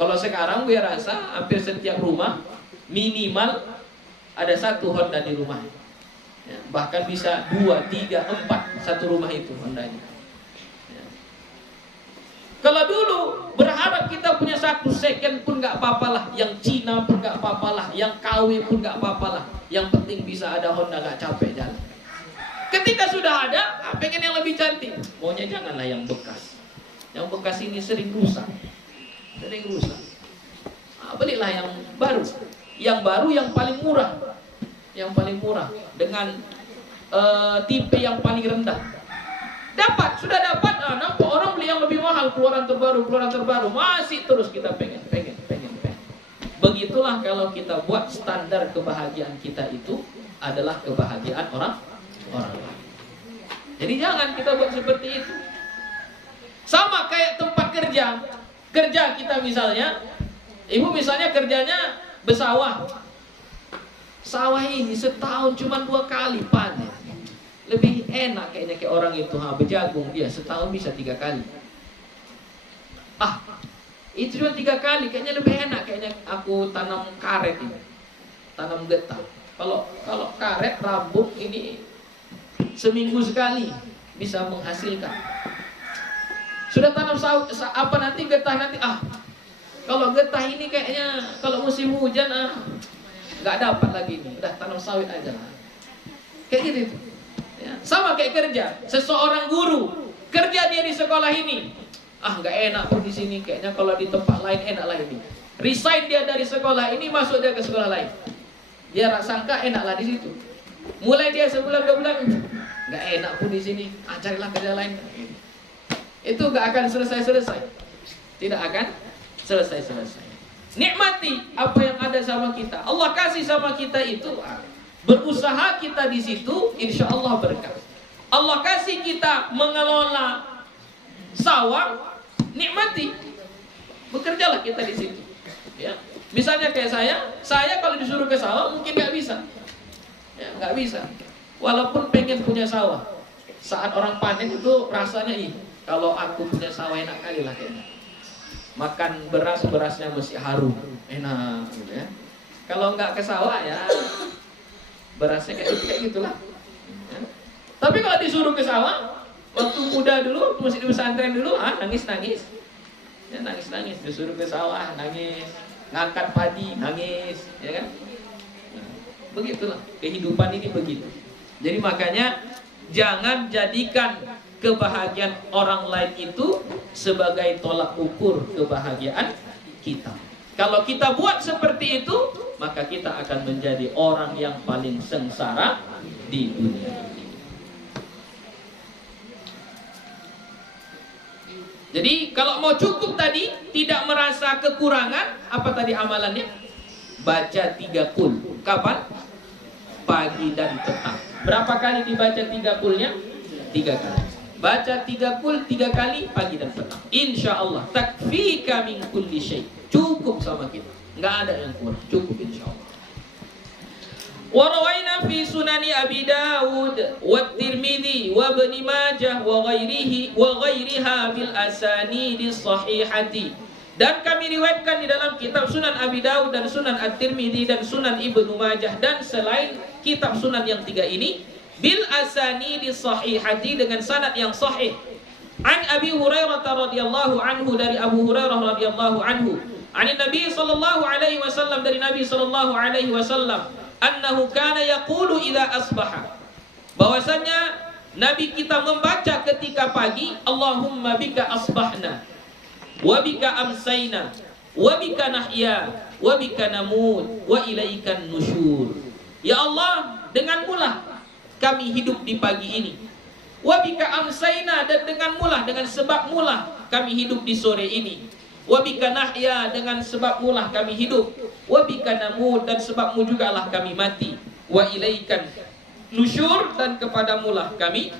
Kalau sekarang gue rasa hampir setiap rumah minimal ada 1 Honda di rumah. Ya, bahkan bisa 2, 3, 4 satu rumah itu Hondanya. Ya. Kalau dulu berharap kita punya 1 second pun gak apa-apalah, yang Cina pun gak apa-apalah, yang KW pun gak apa-apalah, yang penting bisa ada Honda, gak capek jalan. Ketika sudah ada, pengen yang lebih cantik, maunya janganlah yang bekas. Yang bekas ini sering rusak. Belilah yang baru. Yang baru yang paling murah. Yang paling murah dengan tipe yang paling rendah. Sudah dapat, nampak orang beli yang lebih mahal, keluaran terbaru, masih terus kita pengen. Begitulah kalau kita buat standar kebahagiaan kita itu adalah kebahagiaan orang lain. Jadi jangan kita buat seperti itu. Sama kayak tempat kerja kita misalnya, ibu misalnya kerjanya bersawah. Sawah ini setahun cuma 2 kali panen. Lebih enak kayaknya kayak orang itu berjagung, dia setahun bisa 3 kali. Itu cuma 3 kali, kayaknya lebih enak. Kayaknya aku tanam karet ini, tanam getah. Kalau karet rambut ini seminggu sekali bisa menghasilkan. Sudah tanam apa nanti getah nanti kalau getah ini kayaknya kalau musim hujan nggak dapat lagi ini. Udah tanam sawit aja lah. Kayak gitu itu. Ya. Sama kayak kerja. Seseorang guru kerja dia di sekolah ini. Nggak enak pun di sini. Kayaknya kalau di tempat lain enak lah ini. Resign dia dari sekolah ini, masuk dia ke sekolah lain. Dia sangka enaklah di situ. Mulai dia sebulan 2 bulan, nggak enak pun di sini. Carilah kerja lain. Itu nggak akan selesai. Tidak akan selesai. Nikmati apa yang ada sama kita. Allah kasih sama kita itu. Berusaha kita di situ, insya Allah berkah. Allah kasih kita mengelola sawah, nikmati. Bekerjalah kita di situ. Ya. Misalnya kayak saya kalau disuruh ke sawah mungkin nggak bisa. Ya, nggak bisa. Walaupun pengen punya sawah. Saat orang panen itu rasanya kalau aku punya sawah enak kali lah kayaknya. Makan berasnya mesti harum, enak gitu ya. Kalau nggak ke sawah ya berasnya kayak gitulah. Ya. Tapi kalau disuruh ke sawah, waktu muda dulu, masih di pesantren dulu, nangis. Ya, nangis. Disuruh ke sawah, nangis. Ngangkat padi, nangis, ya kan? Nah, begitulah kehidupan ini begitu. Jadi makanya jangan jadikan kebahagiaan orang lain itu sebagai tolak ukur kebahagiaan kita. Kalau kita buat seperti itu, maka kita akan menjadi orang yang paling sengsara di dunia ini. Jadi kalau mau cukup tadi, tidak merasa kekurangan, apa tadi amalannya? Baca 3 qul. Kapan? Pagi dan petang. Berapa kali dibaca 3 qulnya? 3 kali. Baca 3 qul 3 kali pagi dan petang. Insya Allah takfika min kulli syai. Cukup sama kita. Nggak ada yang kurang. Cukup insya Allah. وروينا في سنن أبي داود والترمذي وابن ماجه وغيرها بالأسانيد الصحيحة. Dan kami riwayatkan di dalam kitab Sunan Abi Daud dan Sunan At-Tirmidzi dan Sunan Ibnu Majah dan selain kitab Sunan yang 3 ini bil asanidi sahihati dengan sanad yang sahih. An Abi Hurairah radhiyallahu anhu, dari Abu Hurairah radhiyallahu anhu. An Nabi sallallahu alaihi wasallam, dari Nabi sallallahu alaihi wasallam, annahu kana yaqulu idza asbaha, bahwasanya Nabi kita membaca ketika pagi, Allahumma bika asbahna wa bika amsayna wa bika nahya wa bika namut wa ilaikan nusyur. Ya Allah, denganmulah kami hidup di pagi ini. Wa bika amsayna, dan denganmulah, dengan sebabmulah kami hidup di sore ini. Wa bika nahya, dengan sebabmulah kami hidup. Wa bika namut, dan sebabmu jugalah kami mati. Wa ilaikan nusyur, dan kepadamulah kami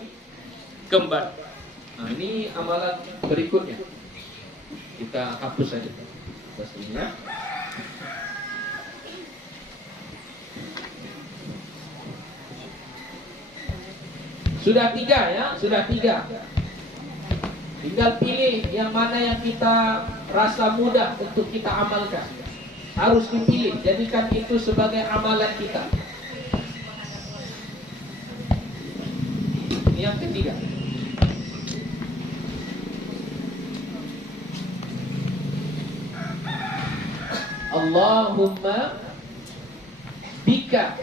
kembali. Nah, ini amalan berikutnya. Kita hapus saja. Pastinya. Sudah 3 ya, sudah 3. Tinggal pilih yang mana yang kita rasa mudah untuk kita amalkan. Harus dipilih, jadikan itu sebagai amalan kita. Ini yang ketiga. Allahumma bika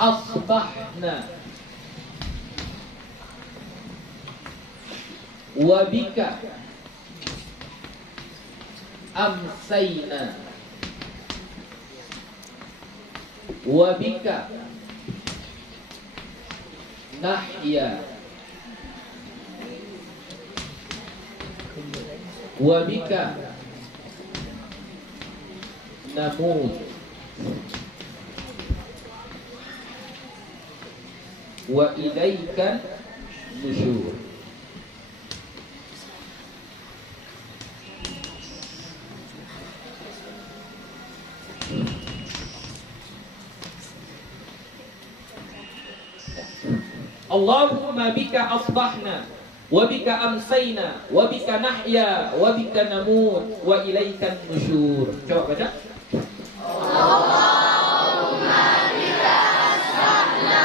asbahna wa bika amsayna wa bika nahya wa bika namut wa ilaikan nusyur. Allahumma bika asbahna wa bika amsayna wa bika nahya wa bika namut wa ilaikan nusyur. Coba baca. Allahumma bika asbahna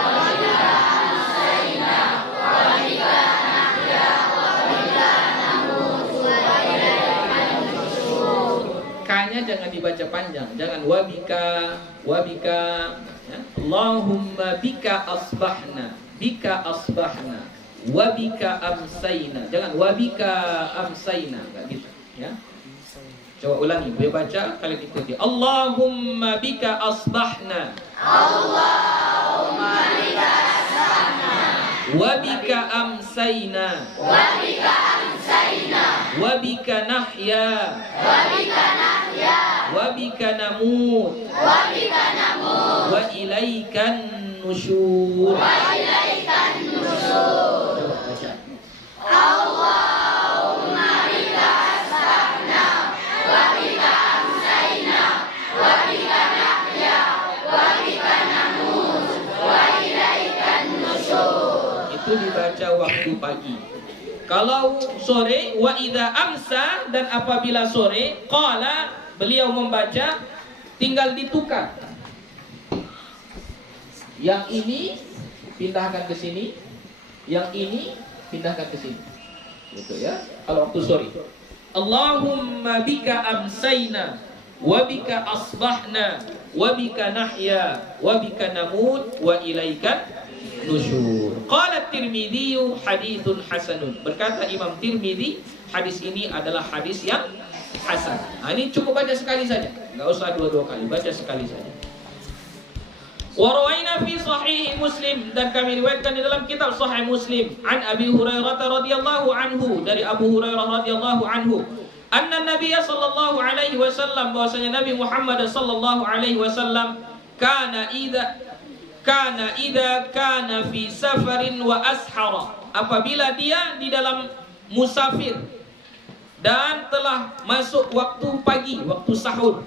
wa bika amsayna wa bika nahya wa bika namut wa ilaikan nusyur. K-nya jangan dibaca panjang, jangan wabika ya. Allahumma bika asbahna wabika amsayna, jangan wabika amsayna, enggak gitu ya. Coba ulangi, boleh baca kalian ikuti. Allahumma bika asbahna wabika amsayna wabika nahya wabika namut wa ilaikan nusyur. Coba baca. Allahumma bika asbahna wa bika amsayna wa bika nahya wa bika namut wa ilaikan nusyur. Itu dibaca waktu pagi. Kalau sore, wa idza amsa, dan apabila sore, qala, beliau membaca, tinggal ditukar. Yang ini pindahkan ke sini, yang ini pindahkan ke sini. Gitu ya. Kalau waktu sore. Allahumma bika amsayna wa bika asbahna wa bika nahya wa bika namut wa ilaika nusyur. Qala Tirmidzi haditsun hasanun. Berkata Imam Tirmidzi, hadis ini adalah hadis yang hasan. Nah, ini cukup baca sekali saja, enggak usah dua-dua kali, baca sekali saja. Wa rawaina fi sahih Muslim, dan kami riwayatkan di dalam kitab Sahih Muslim, an Abi Hurairah radhiyallahu anhu, dari Abu Hurairah radhiyallahu anhu, anna Nabiy sallallahu alaihi wasallam, bahwasanya Nabi Muhammad sallallahu alaihi wasallam kana idza kana fi safarin wa ashara, apabila dia di dalam musafir dan telah masuk waktu pagi, waktu sahur,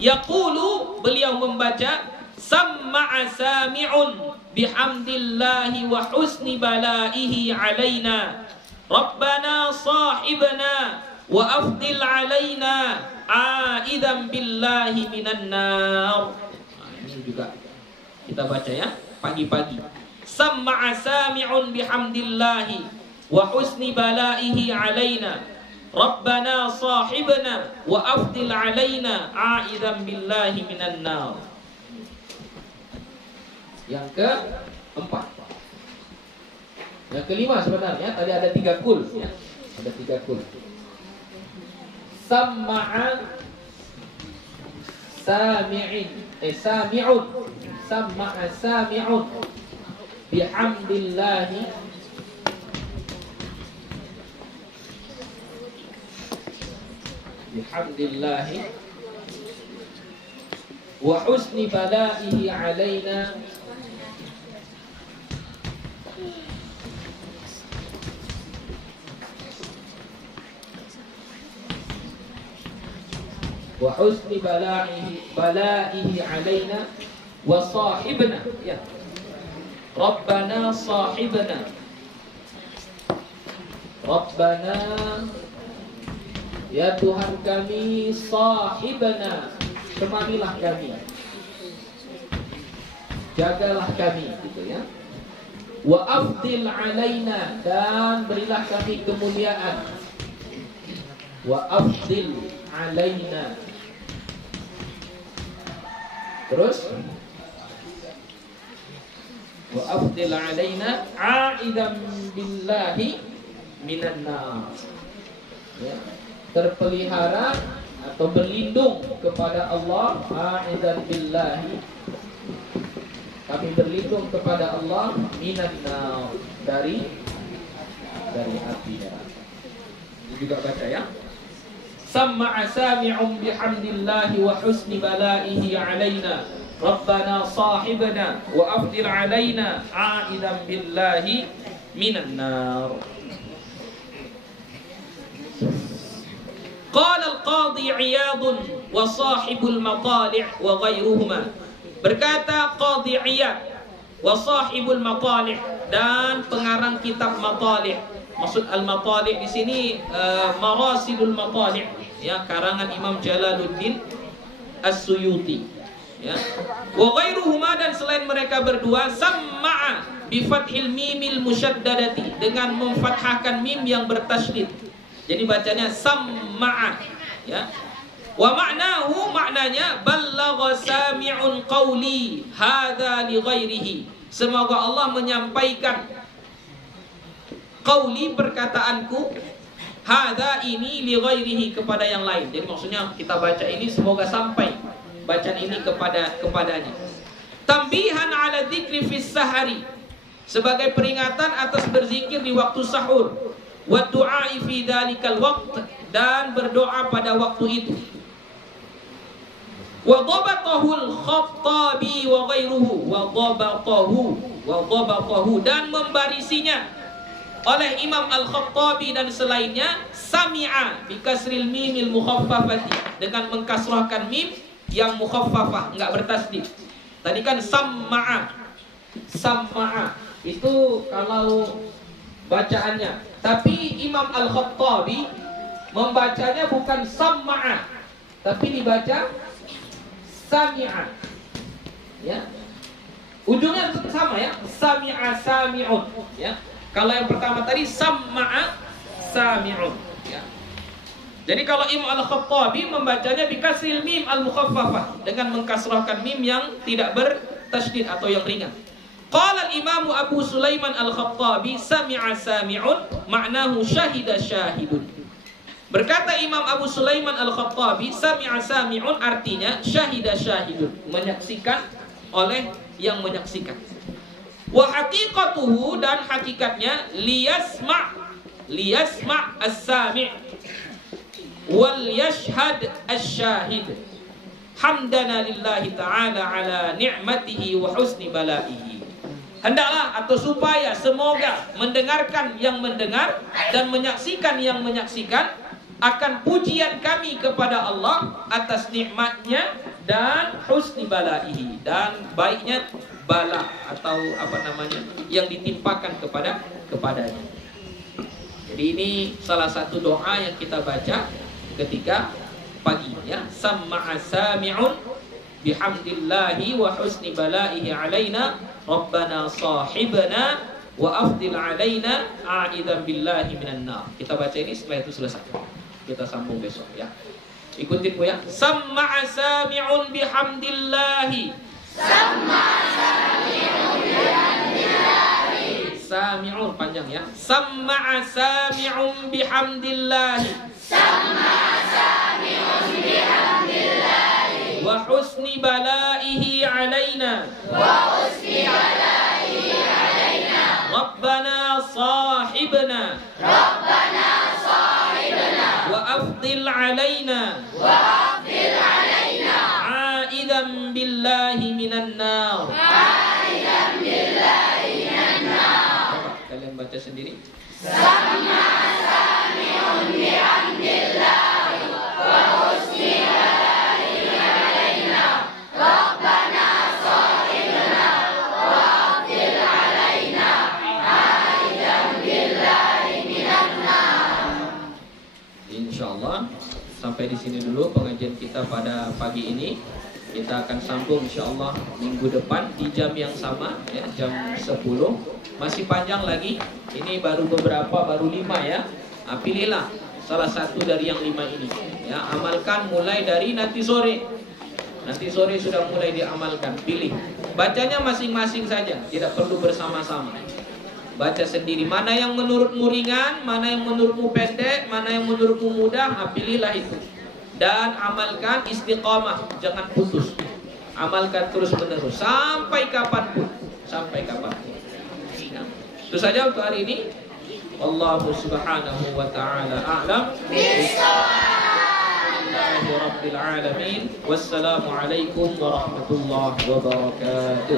yaqulu, beliau membaca, samma'a sami'un bihamdillahi wa husni balaihi alaina rabbana sahibna wa afdil alaina aidan billahi minan nar. Nah, ini juga kita baca ya, pagi-pagi. Samma'a sami'un bihamdillahi wa husni balaihi alaina rabbana sahibna wa afdil alaina aidan billahi minan nar. Yang keempat. Yang kelima sebenarnya tadi ada 3 kul ya. Ada 3 kul. Samma'a sami'in sami'un, samma'a sami'un bihamdillahi wa husni balaihi alaina wa husni balaihi alaina wa sahibna ya rabbana sahibna rabbana ya Tuhan kami sahibna, temanilah kami, jagalah kami, gitu ya. Wa afdil alaina, dan berilah kami kemuliaan. Wa afdil alaina. Terus wa afdil alaina aidan billahi minan nar. Ya. Terpelihara atau berlindung kepada Allah, aidan billahi, kami berlindung kepada Allah, minan nar, dari api neraka. Ini juga baca ya. Samma'a sami'un bihamdillahi wa husni balaihi alaina rabbana sahibna wa afdil alaina aidan billahi minan nar. Qala al-Qadhi Iyad wa sahibul Matalih wa ghairuhuma. Berkata Qadhi Iyad wa sahibul Matalih, dan pengarang kitab Matalih, Maksud al-matali' di sini marasidul matali', ya, karangan Imam Jalaluddin As-Suyuti, ya. Wa ghairuhuma, dan selain mereka berdua, samma'a bi fathil mimil musyaddadati, dengan memfathahkan mim yang bertasydid. Jadi bacanya samma'a, ya. Wa ma'nahu, maknanya ballagha sami'un qawli hadza li ghairihi. Semoga Allah menyampaikan qauli, perkataanku, hadza ini li ghairihi, kepada yang lain. Jadi maksudnya kita baca ini semoga sampai bacaan ini kepadanya. Tambihan ala dzikri fis sahari, sebagai peringatan atas berzikir di waktu sahur, wa du'a fi dzalikal waqt, dan berdoa pada waktu itu. Wa dhabatahu al-Khattabi wa ghairuhu, wa dhabatahu, dan membarisinya oleh Imam Al-Khattabi dan selainnya, sami'a bi kasril mimil mukhaffafati, dengan mengkasrahkan mim yang mukhaffafah, enggak bertasydid. Tadi kan samma'a itu kalau bacaannya, tapi Imam Al-Khattabi membacanya bukan samma'a, tapi dibaca sami'a, ya. Ujungnya sama, ya, sami'a sami'un, ya. Kalau yang pertama tadi samma'a sami'un, ya. Jadi kalau Imam Al-Khattabi membacanya bikasril mim al-mukhaffafah, dengan mengkasrahkan mim yang tidak bertasydid atau yang ringan. Qala al-Imam Abu Sulaiman Al-Khattabi, sami'a sami'un ma'nahu syahida syahidun. Berkata Imam Abu Sulaiman Al-Khattabi, sami'a sami'un artinya syahida syahidun, menyaksikan oleh yang menyaksikan. Wa haqiqatuhu, dan hakikatnya liyasma' as-sami' wal yashhad asy-syahid hamdana lillahi ta'ala ala ni'matihi wa husni balaihi. Hendaklah atau supaya, semoga mendengarkan yang mendengar dan menyaksikan yang menyaksikan akan pujian kami kepada Allah atas nikmatnya dan husni balaihi, dan baiknya bala atau yang ditimpakan kepadanya. Jadi ini salah satu doa yang kita baca ketika pagi, ya. Samma'a sami'un bihamdillahi wa husni balaihi alaina rabbana sahibna wa afdil alaina a'idan billahi minan nar. Kita baca ini, setelah itu selesai. Kita sambung besok, ya. Ikutin Bu, ya. Samma'a sami'un bihamdillahi. Samma'a sami'un bihamdillahi. Sami'un panjang, ya. Samma'a sami'un bihamdillahi. Samma'a sami'un bihamdillahi. Wa husni balaihi alaina. Wa husni balaihi alaina. Rabbana sahibna. Rabbana sahibna. Wa afdil alaina. Wa afdil alaina. Aidan billahi minan nar. Aidan billahi minan nar. Kalian baca sendiri. Samma'a sami'un bihamdillahi wa husni balaihi alaina. Rabbana sahibna wa afdil alaina. Aidan billahi minan nar. Insyaallah sampai di sini dulu pengajian kita pada pagi ini. Kita akan sambung insyaallah minggu depan di jam yang sama, ya, jam 10. Masih panjang lagi. Ini baru 5 ya. Nah, pilihlah salah satu dari yang 5 ini, ya. Amalkan mulai dari nanti sore. Nanti sore sudah mulai diamalkan. Pilih. Bacanya masing-masing saja, tidak perlu bersama-sama. Baca sendiri, mana yang menurutmu ringan, mana yang menurutmu pendek, mana yang menurutmu mudah, nah, pilihlah itu. Dan amalkan istiqamah, jangan putus. Amalkan terus menerus sampai kapanpun, sampai kapanpun. Nah, itu saja untuk hari ini. Wallahu subhanahu wa ta'ala a'lam. Bismillahirrahmanirrahim. Rabbil alamin. Wassalamualaikum warahmatullahi wabarakatuh.